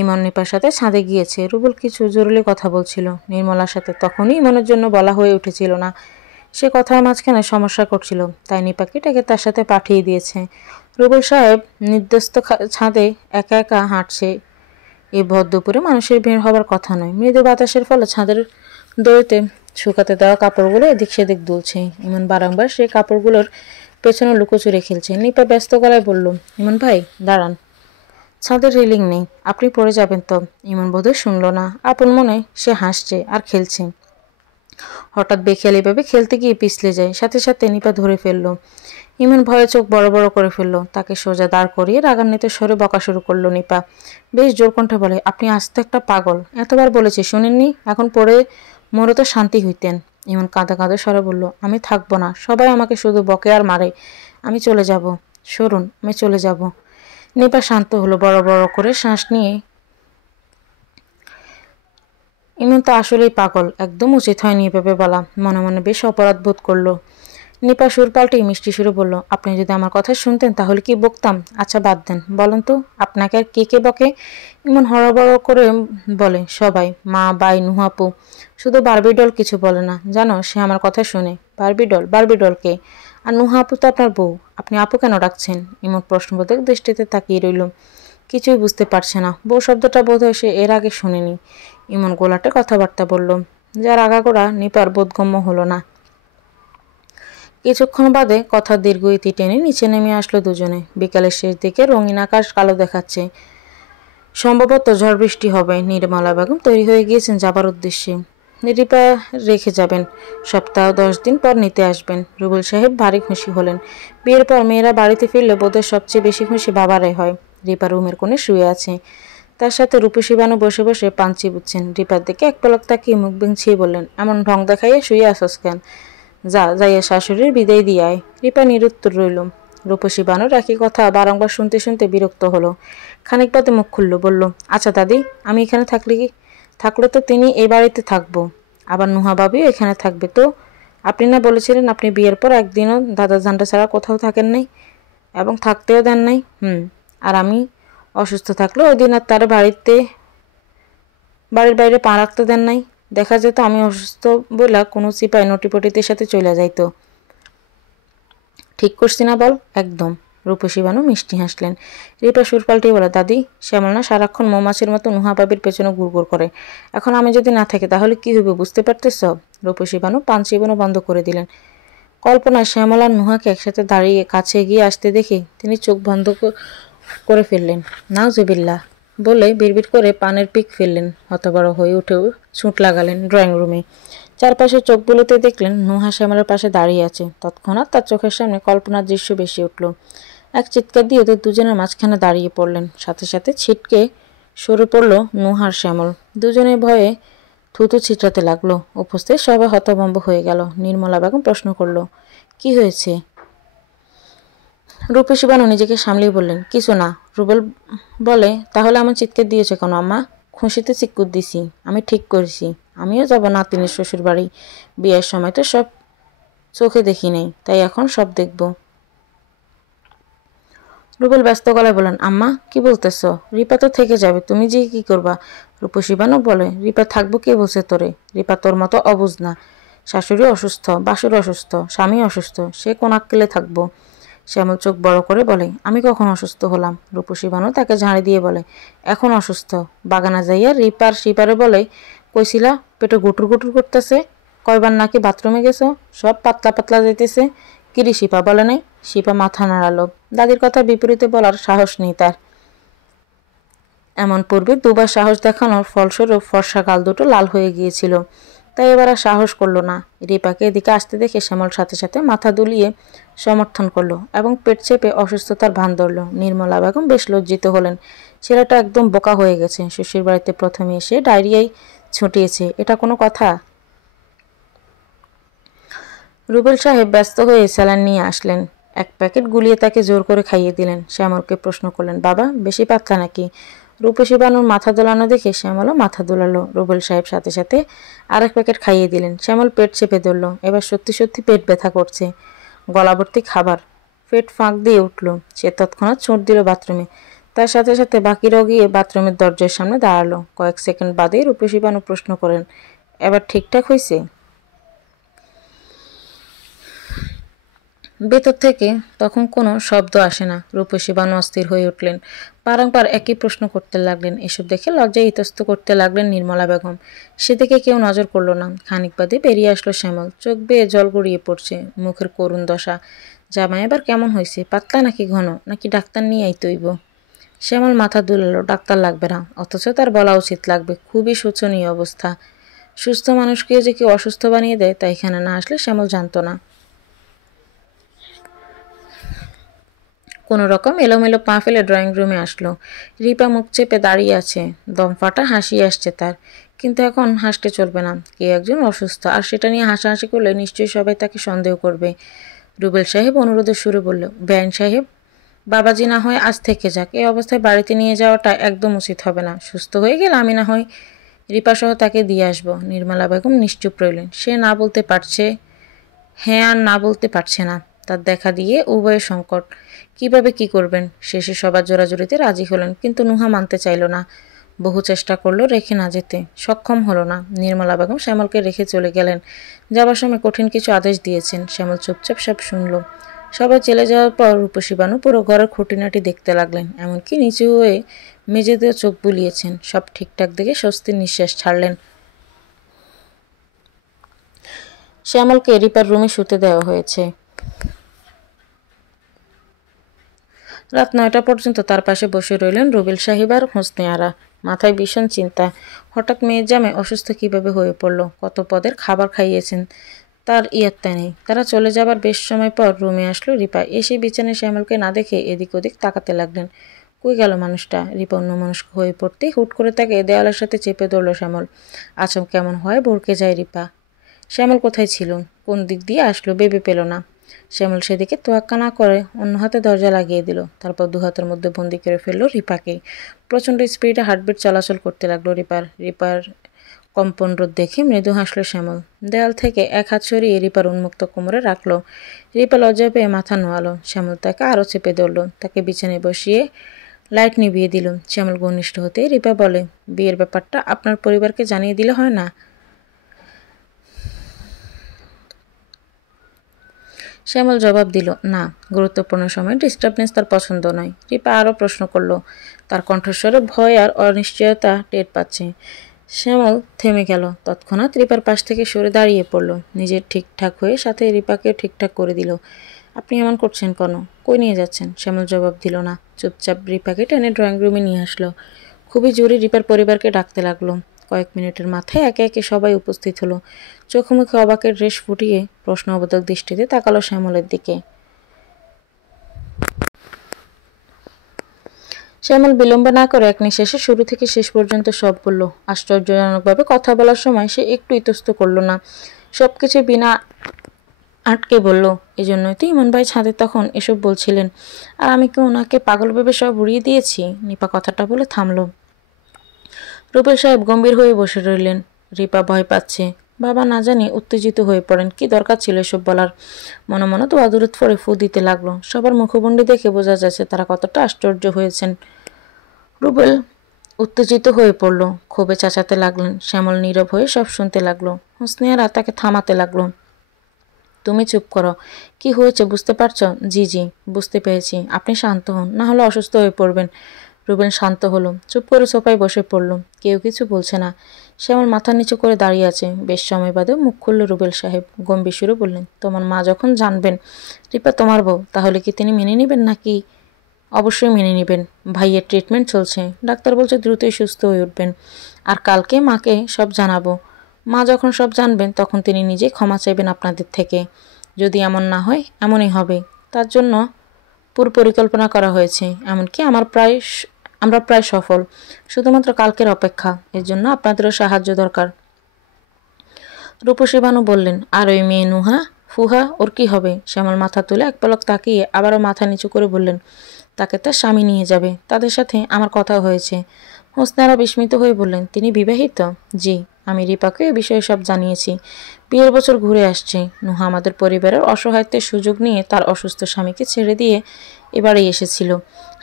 ইমন নিপার সাথে ছাদে গিয়েছে। রুবেল কিছু জরুরি কথা বলছিল নির্মলার সাথে, তখনই ইমনের জন্য বলা হয়ে উঠেছিল না। সে কথার মাঝখানে সমস্যা করছিল, তাই নিপাকে ডেকে তার সাথে পাঠিয়ে দিয়েছে। রুবেল সাহেব নির্দিষ্ট ছাদে একা একা হাঁটছে। এই ভর দুপুরে মানুষের ভিড় হবার কথা নয়। মৃদু বাতাসের ফলে ছাদের দড়িতে শুকাতে দেওয়া কাপড়গুলো এদিক সেদিক দুলছে। ইমন বারংবার সেই কাপড়গুলোর পেছনে লুকোচুরে খেলছে। নিপা ব্যস্ত গলায় বলল, ইমন ভাই দাঁড়ান, ছাদের রেলিং নেই, আপনি পড়ে যাবেন তো। ইমন বোধহয় শুনল না। আপন মনে সে হাসছে আর খেলছে। হঠাৎ বেখেয়ালিভাবে খেলতে গিয়ে পিছলে যায়। সাথে সাথে নিপা ধরে ফেলল। ইমন ভয়ে চোখ বড় বড় করে ফেলল। তাকে সোজা দাঁড় করিয়ে রাগান্বিত স্বরে বকা শুরু করলো নিপা। বেশ জোর কণ্ঠে বলে, আপনি আস্ত একটা পাগল, এতবার বলেছি শুনেননি? এখন পড়ে মরে তো শান্তি হইতেন। ইমন কাঁদা কাঁদা স্বরে বলল, আমি থাকবো না, সবাই আমাকে শুধু বকে আর মারে, আমি চলে যাব। সরুন, আমি চলে যাব। নিপা শান্ত হলো। বড় বড় করে শ্বাস নিয়ে, ইমন তো আসলেই পাগল, একদম উচিত হয়নি এভাবে বলা। মনে মনে বেশ অপরাধ বোধ করলো। নিপা সুর পাল্টে মিষ্টি সুরে বলল, আপনি যদি আমার কথা শুনতেন তাহলে কি বকতাম? আচ্ছা বাদ দেন, বলেন তো আপনাকে আর কে বকে? ইমন হড়বড় করে বলে, সবাই, মা, বাই, নুহাপু। শুধু বারবি ডল কিছু বলে না, জানো সে আমার কথা শুনে। বারবি ডলকে? আর নুহা আপু তো আপনার বউ, আপনি আপু কেন ডাকছেন? ইমন প্রশ্নবোধক দৃষ্টিতে তাকিয়ে রইল। কিছুই বুঝতে পারছে না। বউ শব্দটা বোধহয় সে এর আগে শুনেনি। ইমন গোলাটে কথাবার্তা বলল, যার আগাগোড়া নিপার বোধগম্য হলো না। কিছুক্ষণ বাদে কথা দীর্ঘ ইতি টেনে নিচে নেমে আসলো দুজনে। বিকালের শেষ দিকে রঙিন আকাশ কালো দেখাচ্ছে, সম্ভবত ঝড় বৃষ্টি হবে। নির্মলা বেগম তৈরি হয়ে গিয়েছেন যাবার উদ্দেশ্যে। রিপা রেখে যাবেন, সপ্তাহ 10 দিন পর নিতে আসবেন। রুবেল সাহেব ভারী খুশি হলেন। বিয়ের পর মেয়েরা বাড়িতে ফিরলে বোধহয় সবচেয়ে বেশি খুশি বাবারাই হয়। রিপা রুমের কোণে শুয়ে আছে, তার সাথে রূপসী বানু বসে বসে পান চিবুচ্ছেন। রিপার দিকে এক পলক তাকিয়ে মুখ ভেঙচিয়ে বললেন, এমন ঢং দেখাইয়া শুয়ে আসস কেন? যাইয়া শাশুড়ির বিদায় দিয়ে আয়। রিপা নিরুত্তর রইল। রূপসী বানুর একই কথা বারংবার শুনতে শুনতে বিরক্ত হলো। খানিক বাদে মুখ খুলল, বলল, আচ্ছা দাদি, আমি এখানে থাকলে তো তিনি এই বাড়িতে থাকবো, আবার নুহা বাবিও এখানে থাকবে। তো আপনি না বলেছিলেন আপনি বিয়ের পর একদিনও দাদা জানটা ছাড়া কোথাও থাকেন নাই এবং থাকতেও দেন নাই? আর আমি অসুস্থ থাকলে ওই দিন আর তার বাড়ির বাইরে পা রাখতে দেন নাই। দেখা যেত আমি অসুস্থ বলে কোনো সিপাই নটিপটিদের সাথে চলে যাইতো। ঠিক করছি না বল? একদম। রূপসী বানু মিষ্টি হাসলেন। রিপা সুর পাল্টিয়ে বলে, দাদি, শ্যামল না সারাক্ষণ মৌমাছির মতো নুহা বাবির পেছনে গুড়গুড় করে। এখন আমি যদি না থাকি তাহলে কি হইবে বুঝতে পারতেছ? রূপসী বানু পান চিবানো বন্ধ করে দিলেন। কল্পনায় শ্যামল আর নুহাকে একসাথে দাঁড়িয়ে কাছে এগিয়ে আসতে দেখে তিনি চোখ বন্ধ করে ফেললেন। নাউজুবিল্লাহ বলে বিড়বিড় করে পানের পিক ফেললেন। হতবড় হয়ে উঠেও ছুট লাগালেন ড্রয়িং রুমে। চারপাশে চোখ বুলোতে দেখলেন নুহা শ্যামলের পাশে দাঁড়িয়ে আছে। তৎক্ষণাৎ তার চোখের সামনে কল্পনার দৃশ্য বেশি উঠল। এক চিৎকার দিয়ে ওদের দুজনের মাঝখানে দাঁড়িয়ে পড়লেন। সাথে সাথে ছিটকে সরে পড়ল নুহার শ্যামল। দুজনে ভয়ে থুতু ছিটরাতে লাগলো। উপস্থিত সবাই হতভম্ব হয়ে গেল। নির্মলা বেগম প্রশ্ন করল, কি হয়েছে? রূপসী বানু নিজেকে সামলেই বললেন, কিছু না। রুবেল বলে, তাহলে আমার চিৎকার দিয়েছে কেন আম্মা? খুশিতে চিৎকার দিছি। আমি ঠিক করেছি, আমিও যাব নাতিনের শ্বশুর বাড়ি। বিয়ের সময় তো সব চোখে দেখি নেই, তাই এখন সব দেখব। রুবেল ব্যস্ত গলায় বলেন, আম্মা কি বলতেছ? রিপা তো থেকে যাবে, তুমি যে কি করবা? রূপসী বানু বলে, রিপা থাকবো কে বলছে তোরে? রিপা তোর মতো অবুঝ না। শাশুড়ি অসুস্থ, বাসুর অসুস্থ, স্বামী অসুস্থ, সে কোন আক্কেলে থাকবো? শ্যামল চোখ বড় করে বলে, আমি কখন অসুস্থ হলাম? রূপসী বানু তাকে ঝাড়ি দিয়ে বলে, এখন অসুস্থ। বাগানা যাইয়া রিপার শিপারে বলে, কইছিলা পেটে গুটুর গুটুর করতেছে, কয়বার নাকি বাথরুমে গেছো, সব পাতলা পাতলা যাইতেছে। কিরি শিপা বলে নাই? শিপা মাথা নাড়ালো। দাদির কথা বিপরীতে বলার সাহস নেই তার। এমন পূর্বে দুবার সাহস দেখানোর ফলস্বরূপ ফর্সা গাল দুটো লাল হয়ে গিয়েছিল, তাই এবার আর সাহস করল না। রিপাকে এদিকে আসতে দেখে শ্যামল সাথে সাথে মাথা দুলিয়ে সমর্থন করলো এবং পেট চেপে অসুস্থতার ভান ধরল। নির্মলা বেগম বেশ লজ্জিত হলেন। ছেলেটা একদম বোকা হয়ে গেছে। শ্বশুর বাড়িতে প্রথমে এসে ডায়রিয়ায় ছুটিয়েছে, এটা কোনো কথা? রুবেল সাহেব ব্যস্ত হয়ে স্যালাইন নিয়ে আসলেন। এক প্যাকেট গুলিয়ে তাকে জোর করে খাইয়ে দিলেন। শ্যামলকে প্রশ্ন করলেন, বাবা বেশি পাতলা নাকি? রূপসী বানুর মাথা দোলানো দেখে শ্যামলও মাথা দোলালো। রুবেল সাহেব সাথে সাথে আরেক প্যাকেট খাইয়ে দিলেন। শ্যামল পেট চেপে ধরল। এবার সত্যি সত্যি পেট ব্যথা করছে, গলাভর্তি খাবার। পেট ফাঁক দিয়ে উঠল। সে তৎক্ষণাৎ ছুট দিল বাথরুমে। তার সাথে সাথে বাকিরাও গিয়ে বাথরুমের দরজার সামনে দাঁড়ালো। কয়েক সেকেন্ড বাদেই রূপসী বানু প্রশ্ন করেন, এবার ঠিকঠাক হয়েছে? ভেতর থেকে তখন কোনো শব্দ আসে না। রূপসী বানু অস্থির হয়ে উঠলেন। বারংবার একই প্রশ্ন করতে লাগলেন। এসব দেখে লজ্জায় ইতস্ত করতে লাগলেন নির্মলা বেগম। সেদিকে কেউ নজর করল না। খানিক বাদে বেরিয়ে আসলো শ্যামল। চোখ বেয়ে জল গড়িয়ে পড়ছে, মুখের করুণ দশা। জামাই এবার কেমন হয়েছে? পাতলা নাকি ঘন, নাকি ডাক্তার নিয়ে আইতে হইব? শ্যামল মাথা দুলালো। ডাক্তার লাগবে না, অথচ তার বলা উচিত লাগবে। খুবই শোচনীয় অবস্থা। সুস্থ মানুষকে যে কেউ অসুস্থ বানিয়ে দেয় তা এখানে না আসলে শ্যামল জানত না। কোনো রকম এলোমেলো পা ফেলে ড্রয়িং রুমে আসলো। রিপা মুখ চেপে দাঁড়িয়ে আছে। দম ফাটা হাসি আসছে তার, কিন্তু এখন হাসতে চলবে না। কে একজন অসুস্থ, আর সেটা নিয়ে হাসাহাসি করলে নিশ্চয়ই সবাই তাকে সন্দেহ করবে। রুবেল সাহেব অনুরোধের সুরে বলল, বেআইন সাহেব, বাবাজি না হয় আজ থেকে যাক। এই অবস্থায় বাড়িতে নিয়ে যাওয়াটা একদম উচিত হবে না। সুস্থ হয়ে গেলে আমি না হয় রিপা সহ তাকে দিয়ে আসবো। নির্মলা বেগম নিশ্চুপ রইলেন। সে না বলতে পারছে হ্যাঁ, আর না বলতে পারছে না। তার দেখা দিয়ে উভয়ের সংকট। কিভাবে কি করবেন? শেষে সবার জোরাজুরিতে রাজি হলেন, কিন্তু নুহা মানতে চাইল না। বহু চেষ্টা করলো রেখে না যেতে, সক্ষম হলো না। নির্মলা বেগম শ্যামলকে রেখে চলে গেলেন। যাবার সময় কঠিন কিছু আদেশ দিয়েছেন। শ্যামল চুপচাপ সব শুনল। সবাই চলে যাওয়ার পর রূপসী বানু পুরো ঘরের খুঁটিনাটি দেখতে লাগলেন। এমনকি নিচু হয়ে মেঝেতেও চোখ বুলিয়েছেন। সব ঠিকঠাক দেখে স্বস্তির নিঃশ্বাস ছাড়লেন। শ্যামলকে রিপার রুমে শুতে দেওয়া হয়েছে। রাত 9টা পর্যন্ত তার পাশে বসে রইলেন রুবেল সাহেব আর হোসনে আরা। মাথায় ভীষণ চিন্তা। হঠাৎ মেয়ের জামাই অসুস্থ কিভাবে হয়ে পড়ল, কত পদের খাবার খাইয়েছেন তার ইয়ত্তা নেই। তারা চলে যাবার বেশ সময় পর রুমে আসলো রিপা। এসে বিছানায় শ্যামলকে না দেখে এদিক ওদিক তাকাতে লাগলেন। কই গেল মানুষটা? রিপা অন্যমনস্ক হয়ে পড়তে হুট করে তাকে দেওয়ালের সাথে চেপে ধরল শ্যামল। আচমকা কেমন হয় ভড়কে যায় রিপা। শ্যামল কোথায় ছিল, কোন দিক দিয়ে আসলো ভেবে পেল না। শ্যামল সেদিকে তোয়াক্কা না করে অন্য হাতে দরজা লাগিয়ে দিল। তারপর দু হাতের মধ্যে বন্দি করে ফেললো রিপাকে। প্রচণ্ড স্পিডে হার্টবিট চলাচল করতে লাগলো রিপার কম্পন রোধ দেখে মৃদু হাসল শ্যামল। দেয়াল থেকে এক হাত সরিয়ে রিপার উন্মুক্ত কোমরে রাখলো। রিপা লজ্জা পেয়ে মাথা নোয়ালো। শ্যামল তাকে আরও চেপে ধরল। তাকে বিছানায় বসিয়ে লাইট নিভিয়ে দিল। শ্যামল ঘনিষ্ঠ হতে রিপা বলে, বিয়ের ব্যাপারটা আপনার পরিবারকে জানিয়ে দিলে হয় না? শ্যামল জবাব দিল, না, গুরুত্বপূর্ণ সময় ডিস্টার্বেন্স তার পছন্দ নয়। রিপা আরও প্রশ্ন করল। তার কণ্ঠস্বরে ভয় আর অনিশ্চয়তা টের পাচ্ছে। শ্যামল থেমে গেল। তৎক্ষণাৎ রিপার পাশ থেকে সরে দাঁড়িয়ে পড়ল। নিজের ঠিকঠাক হয়ে সাথে রিপাকে ঠিকঠাক করে দিল। আপনি এমন করছেন কেন? কই নিয়ে যাচ্ছেন? শ্যামল জবাব দিল না। চুপচাপ রিপাকে টেনে ড্রয়িং রুমে নিয়ে আসলো। খুবই জোরে রিপার পরিবারকে ডাকতে লাগলো। কয়েক মিনিটের মাথায় একে একে সবাই উপস্থিত হলো। চোখে মুখে অবাকের রেশ ফুটিয়ে প্রশ্নবোধক দৃষ্টিতে তাকালো শ্যামলের দিকে। শ্যামল বিলম্ব না করে এক নিঃশ্বাসে শুরু থেকে শেষ পর্যন্ত সব বলল। আশ্চর্যজনকভাবে কথা বলার সময় সে একটু ইতস্ত করল না। সবকিছু বিনা আটকে বলল, এই জন্যই তো ইমন ভাই ছাদে তখন এসব বলছিলেন। আর আমি কি ওনাকে পাগল ভেবে সব উড়িয়ে দিয়েছি? নিপা কথাটা বলে থামল। রুবেল সাহেব গম্ভীর হয়ে বসে রইলেন। রিপা ভয় পাচ্ছে। বাবা না জানি উত্তেজিত হয়ে পড়েন। কি দরকার ছিল এসব বলার? মনে মনে তো আদুরত ফরে ফু দিতে লাগলো। সবার মুখভঙ্গি দেখে বোঝা যাচ্ছে তারা কতটা আশ্চর্য হয়েছেন। রুবেল উত্তেজিত হয়ে পড়ল। ক্ষোভে চেঁচাতে লাগলেন। শ্যামল নীরব হয়ে সব শুনতে লাগলো। হোসনে আরা তাকে থামাতে লাগলো। তুমি চুপ করো। কি হয়েছে বুঝতে পারছো? জি জি, বুঝতে পেরেছি। আপনি শান্ত হন, না হলে অসুস্থ হয়ে পড়বেন। রুবেল শান্ত হলো। চুপ করে সোফায় বসে পড়ল। কেউ কিছু বলছে না। শ্যামল মাথা নিচু করে দাঁড়িয়ে আছে। বেশ সময় বাদে মুখ খুলল রুবেল সাহেব। গম্ভীর সুরে বললেন, তোমার মা যখন জানবেন রিপা তোমার বউ, তাহলে কি তিনি মেনে নেবেন নাকি? অবশ্যই মেনে নেবেন। ভাইয়ের ট্রিটমেন্ট চলছে। ডাক্তার বলছে দ্রুতই সুস্থ হয়ে উঠবেন। আর কালকে মাকে সব জানাবো। মা যখন সব জানবেন তখন তিনি নিজে ক্ষমা চাইবেন আপনাদের থেকে। যদি এমন না হয় এমনই হবে। তার জন্য পুরো পরিকল্পনা করা হয়েছে। এমনকি আমরা প্রায় সফল। শুধুমাত্র কালকের অপেক্ষা। এর জন্য আপনাদেরও সাহায্য দরকার। রূপসী বানু বললেন, আর ওই মেয়ে নুহা ফুহা, ওর কি হবে? শ্যামল মাথা তুলে এক পলক তাকিয়ে আবারও মাথা নিচু করে বললেন, তাকে তার স্বামী নিয়ে যাবে। তাদের সাথে আমার কথা হয়েছে। হোসনারা বিস্মিত হয়ে বললেন, তিনি বিবাহিত? জি, আমি রিপাকে এ বিষয়ে সব জানিয়েছি। বিয়ের বছর ঘুরে আসছে। নুহা আমাদের পরিবারের অসহায়ত্বের সুযোগ নিয়ে তার অসুস্থ স্বামীকে ছেড়ে দিয়ে এবারেই এসেছিল।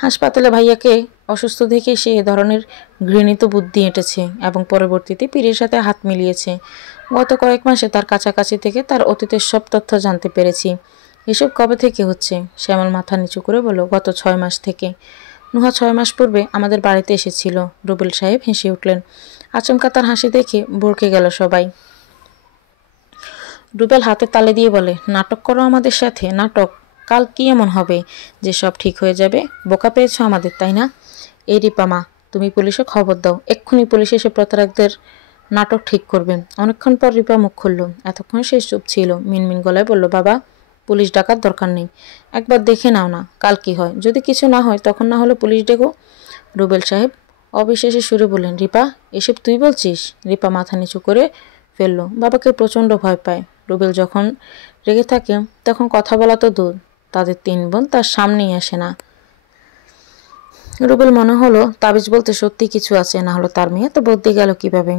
হাসপাতালে ভাইয়াকে অসুস্থ দেখে সে এ ধরনের ঘৃণিত বুদ্ধি এঁটেছে এবং পরবর্তীতে পীরের সাথে হাত মিলিয়েছে। গত কয়েক মাসে তার কাছাকাছি থেকে তার অতীতের সব তথ্য জানতে পেরেছি। এসব কবে থেকে হচ্ছে? শ্যামল মাথা নিচু করে বলল, গত 6 মাস থেকে। নুহা 6 মাস পূর্বে আমাদের বাড়িতে এসেছিল। রুবেল সাহেব হেসে উঠলেন। আচমকা তার হাসি দেখে ভড়কে গেল সবাই। রুবেল হাতে তালে দিয়ে বলে, নাটক করো আমাদের সাথে? নাটক? কাল কি এমন হবে যে সব ঠিক হয়ে যাবে? বোকা পেয়েছ আমাদের, তাই না? এই রিপা মা, তুমি পুলিশে খবর দাও। এক্ষুনি পুলিশ এসে প্রতারকদের নাটক ঠিক করবে। অনেকক্ষণ পর রিপা মুখ খুলল। এতক্ষণ সে চুপ ছিল। মিনমিন গলায় বলল, বাবা, পুলিশ ডাকার দরকার নেই। একবার দেখে নাও না কাল কি হয়। যদি কিছু না হয় তখন না হলে পুলিশ ডেকো। রুবেল সাহেব অবিশ্বাসে সুরে বললেন, রিপা, এসব তুই বলছিস? রিপা মাথা নিচু করে ফেলল। বাবাকে প্রচণ্ড ভয় পায়। রুবেল যখন রেগে থাকে তখন কথা বলা তো দূর, তাদের 3 বোন তার সামনেই আসে না। রুবেল মনে হলো তাবিজ বলতে সত্যি কিছু আছে, না হলো তার মেয়ে তো বদলে গেল কিভাবে।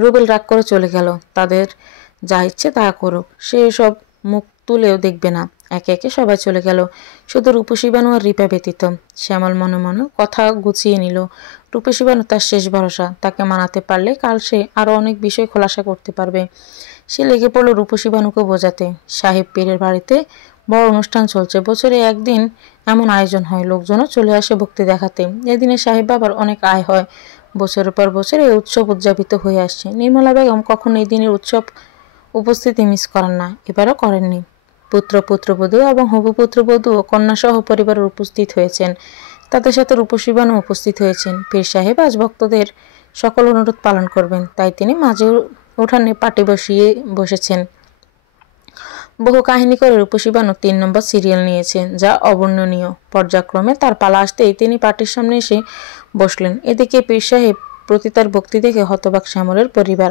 রুবেল রাগ করে চলে গেল। তাদের যা ইচ্ছে তা করুক, সে সব মুখ তুলেও দেখবে না। একে একে সবাই চলে গেল, শুধু রূপসী বানু আর রিপা ব্যতীত। শ্যামল মনে মনে কথা গুছিয়ে নিল। রূপসী বানু তার শেষ ভরসা। তাকে মানাতে পারলে কাল সে আরও অনেক বিষয় খোলাসা করতে পারবে। সে লেগে পড়ল রূপসী বানুকে বোঝাতে। সাহেব পীরের বাড়িতে বড় অনুষ্ঠান চলছে। বছরে একদিন এমন আয়োজন হয়, লোকজনও চলে আসে ভক্তি দেখাতে। এদিনে সাহেব বাবার অনেক আয় হয়। বছরের পর বছর এই উৎসব উদযাপিত হয়ে আসছে। নির্মলা বেগম কখনো এই দিনের উৎসব উপস্থিতি মিস করেন না, এবারও করেননি। পুত্র পুত্রবধূ এবং হবু পুত্রবধূ ও কন্যা সহ পরিবারের উপস্থিত হয়েছেন। তাদের সাথে রূপসী বানু উপস্থিত হয়েছেন। পীর সাহেব আজ ভক্তদের সকল অনুরোধ পালন করবেন, তাই তিনি মাঝে উঠানে পাটি বসিয়ে বসেছেন। বহু কাহিনী করে রূপসী বানু 3 নম্বর সিরিয়াল নিয়েছেন, যা অবর্ণনীয়। পর্যায়ক্রমে তার পালা আসতেই তিনি পাটির সামনে এসে বসলেন। এদিকে পীর সাহেব প্রতি তার ভক্তি দেখে হতবাক শ্যামলের পরিবার।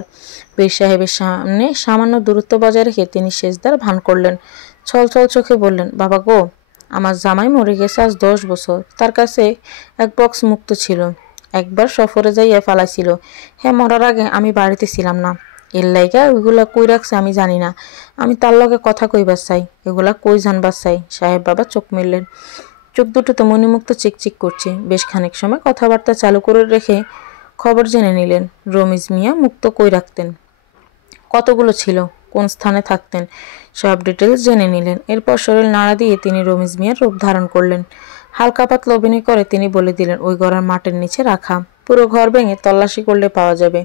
পীর সাহেবের সামনে সামান্য দূরত্ব বজায় রেখে তিনি সেজদার ভান করলেন। ছল ছল চোখে বললেন, বাবা গো, আমার জামাই মরে গেছে আজ 10 বছর। তার কাছে এক বক্স মুক্ত ছিল, একবার সফরে যাইয়া ফালাইছিল। হ্যাঁ, মরার আগে আমি বাড়িতে ছিলাম না, এর লাইগা ওইগুলা কই রাখছে আমি জানি না। আমি তার লগে কথা কইবার চাই, এগুলা কই জানবার চাই। সাহেব বাবা চোখ মেললেন, চোখ দুটো তো মণিমুক্ত চিকচিক করছে। বেশ খানিক সময় কথাবার্তা চালু করে রেখে খবর জেনে নিলেন রমিজ মিয়া মুক্ত কই রাখতেন, কতগুলো ছিল, কোন স্থানে থাকতেন, সব ডিটেলস জেনে নিলেন। এরপর শরীর নাড়া দিয়ে তিনি রমিজ মিয়ার রূপ ধারণ করলেন। হালকা পাতলা অভিনয় করে তিনি বলে দিলেন, ওই ঘরের মাটির নিচে রাখা, পুরো ঘর ভেঙে তল্লাশি করলে পাওয়া যাবে।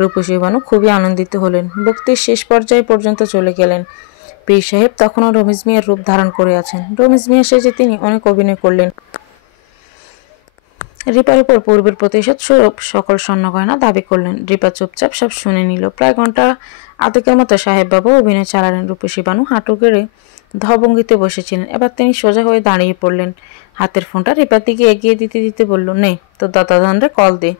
রূপসী বানু খুবই আনন্দিত হলেন। ভক্তির শেষ পর্যায়ে পর্যন্ত চলে গেলেন। পীর সাহেব তখনও রমিজ মিয়ার রূপ ধারণ করে আছেন। রমিজ মিয়া সেজে তিনি অনেক অভিনয় করলেন। রিপার উপর পূর্বের প্রতিশোধ স্বরূপ সকল স্বর্ণ গয়না দাবি করলেন। রিপা চুপচাপ সব শুনে নিল। প্রায় ঘন্টা আধেকের মতো সাহেববাবু অভিনয় চালালেন। রূপসী বানু হাঁটু গেড়ে ধভঙ্গিতে বসেছিলেন। এবার তিনি সোজা হয়ে দাঁড়িয়ে পড়লেন। হাতের ফোনটা রিপার দিকে এগিয়ে দিতে দিতে বলল, নে তোর দাদাজানরে কল দে,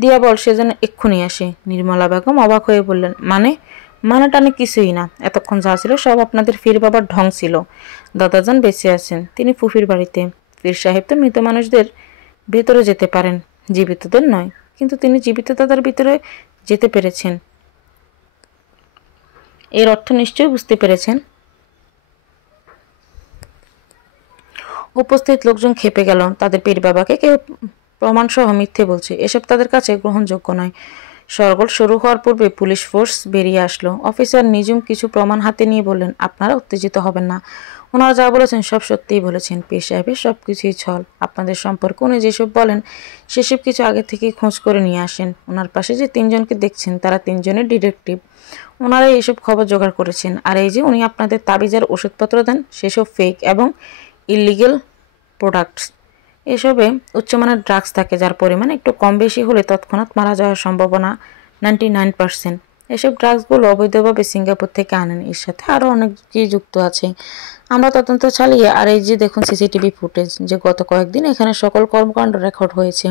দিয়া বল সে যেন এক্ষুনি আসে। নির্মলা বেগম অবাক হয়ে বললেন, মানে টানে কিছুই না, এতক্ষণ যা ছিল সব আপনাদের ফির বাবার ঢং ছিল। দাদাজান বেঁচে আছেন, তিনি ফুফির বাড়িতে। পীর সাহেব তো মৃত মানুষদের ভেতরে যেতে পারেন, জীবিতদের নয়, কিন্তু তিনি জীবিত দাদার ভিতরে যেতে পেরেছেন। এর অর্থ নিশ্চয়ই বুঝতে পেরেছেন। উপস্থিত লোকজন খেপে গেল। তাদের পীর বাবাকে কেউ প্রমাণসহ মিথ্যে বলছে, এসব তাদের কাছে গ্রহণযোগ্য নয়। সরগোল শুরু হওয়ার পূর্বে পুলিশ ফোর্স বেরিয়ে আসলো। অফিসার নিজুম কিছু প্রমাণ হাতে নিয়ে বললেন, আপনারা উত্তেজিত হবেন না, ওনারা যা বলেছেন সব সত্যিই বলেছেন। পীর সাহেবের সব কিছুই ছল। আপনাদের সম্পর্কে উনি যেসব বলেন সেসব কিছু আগে থেকেই খোঁজ করে নিয়ে আসেন। ওনার পাশে যে 3 জনকে দেখছেন তারা 3 জনের ডিটেকটিভ, ওনারাই এসব খবর জোগাড় করেছেন। আর এই যে উনি আপনাদের তাবিজার ওষুধপত্র দেন সেসব ফেক এবং ইলিগেল প্রোডাক্টস। এসবে উচ্চমানের ড্রাগস থাকে, যার পরিমাণ একটু কম বেশি হলে তৎক্ষণাৎ মারা যাওয়ার সম্ভাবনা 99%। এসব ড্রাগসগুলো অবৈধভাবে সিঙ্গাপুর থেকে আনেন। এর সাথে আরও অনেক কিছু যুক্ত আছে। আমরা তদন্ত চালিয়ে আর এই যে দেখুন সিসিটিভি ফুটেজ, যে গত কয়েকদিন এখানে সকল কর্মকাণ্ড রেকর্ড হয়েছে।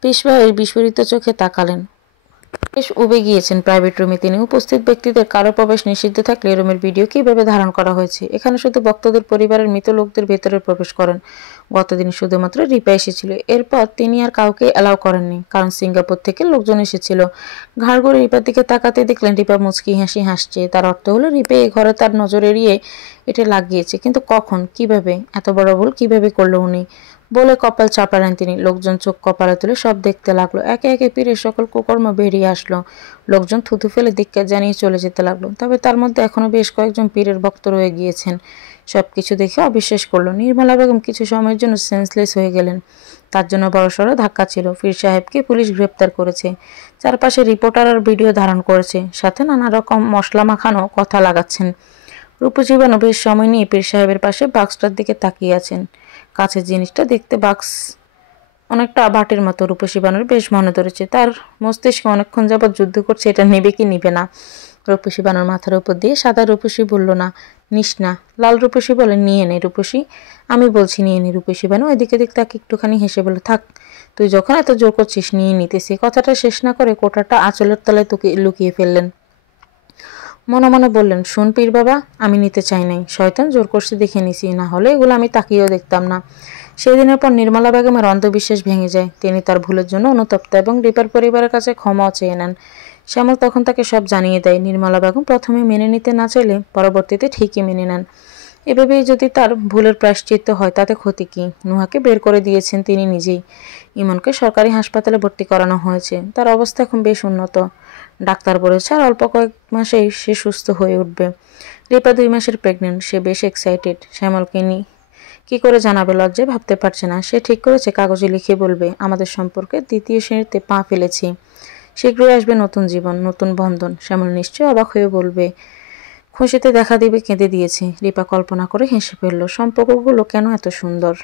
পীর সাহেব বিস্ফোরিত চোখে তাকালেন। বেশ উবে গিয়েছেন। প্রাইভেট রুমে তিনি উপস্থিত ব্যক্তিদের কারো প্রবেশ নিষিদ্ধ থাকলে রুমের ভিডিও কিভাবে ধারণ করা হয়েছে। এখানে শুধু ভক্তদের পরিবারের মৃত লোকদের ভেতরে প্রবেশ করেন। গতদিন শুধুমাত্র রিপা এসেছিল, এরপর তিনি আর কাউকে অ্যালাউ করেননি, কারণ সিঙ্গাপুর থেকে লোকজন এসেছিল। ঘাড় ঘুরে রিপার দিকে তাকাতে দেখলেন রিপা মুচকি হাসি হাসছে। তার অর্থ হলো রিপা এই ঘরে তার নজর এড়িয়ে এটা লাগিয়েছে। কিন্তু কখন, কিভাবে, এত বড় ভুল কিভাবে করলো উনি, বলে কপাল চাপড়ালেন তিনি। লোকজন চোখ কপালে তুলে সব দেখতে লাগলো। একে একে পীরের সকল কুকর্ম বেরিয়ে আসলো। লোকজন থুতু ফেলে ধিক্কার জানিয়ে চলে যেতে লাগলো। তবে তার মধ্যে এখনো বেশ কয়েকজন পীরের ভক্ত রয়ে গিয়েছেন। সবকিছু দেখে অবিশ্বাস করলো। নির্মলা বেগম কিছু সময়ের জন্য সেন্সলেস হয়ে গেলেন। তার জন্য বড়সড় ধাক্কা ছিল। পীর সাহেবকে পুলিশ গ্রেপ্তার করেছে, চারপাশে রিপোর্টার আর ভিডিও ধারণ করেছে, সাথে নানা রকম মশলা মাখানো কথা লাগাচ্ছেন। রূপসী বানু বেশ সময় নিয়ে পীর সাহেবের পাশে বাক্সটার দিকে তাকিয়ে আছেন। কাছের জিনিসটা দেখতে বাক্স অনেকটা বাটির মতো। রূপসী বানুর বেশ মনে ধরেছে। তার মস্তিষ্ক অনেকক্ষণ যাবৎ যুদ্ধ করছে, এটা নেবে কি নিবে না। রূপসী বানুর মাথার উপর দিয়ে সাদা রূপসী বলল, না নিস না। লাল রূপসী বলে, নিয়ে নে রূপসী, আমি বলছি নিয়ে নে। রূপসী বানু এদিকে দিক তাকে একটুখানি হেসে বলে, থাক, তুই যখন এত জোর করছিস নিয়ে নিতেছি। কথাটা শেষ না করে কোটাটা আঁচলের তলায় তোকে লুকিয়ে ফেললেন। মনে মনে বললেন, শোন পীর বাবা, আমি নিতে চাই নাই, শয়তান জোর করছে দেখে নিছি, না হলে এগুলো আমি তাকিয়েও দেখতাম না। সেই দিনের পর নির্মলা বেগমের অন্ধবিশ্বাস ভেঙে যায়। তিনি তার ভুলের জন্য অনুতপ্ত এবং রিপার পরিবারের কাছে ক্ষমাও চেয়ে নেন। শ্যামল তখন তাকে সব জানিয়ে দেয়। নির্মলা বেগম প্রথমে মেনে নিতে না চাইলে পরবর্তীতে ঠিকই মেনে নেন। এভাবেই যদি তার ভুলের প্রায়শ্চিত্ত হয় তাতে ক্ষতি কি। নুহাকে বের করে দিয়েছেন তিনি নিজেই। ইমনকে সরকারি হাসপাতালে ভর্তি করানো হয়েছে। তার অবস্থা এখন বেশ উন্নত। ডাক্তার বলেছে আর অল্প কয়েক মাসেই সে সুস্থ হয়ে উঠবে। রিপা 2 মাসের প্রেগনেন্ট। সে বেশ এক্সাইটেড। শ্যামলকে কি করে জানাবে লজ্জায় ভাবতে পারছে না। সে ঠিক করেছে কাগজে লিখে বলবে, আমাদের সম্পর্কে 2য় শ্রেণীতে পা ফেলেছি, শীঘ্রই আসবে নতুন জীবন, নতুন বন্ধন। শ্যামল নিশ্চয়ই অবাক হয়ে বলবে, খুশিতে দেখা দিবে কেঁদে দিয়েছে। রিপা কল্পনা করে হেসে ফেলল। সম্পর্কগুলো কেন এত সুন্দর।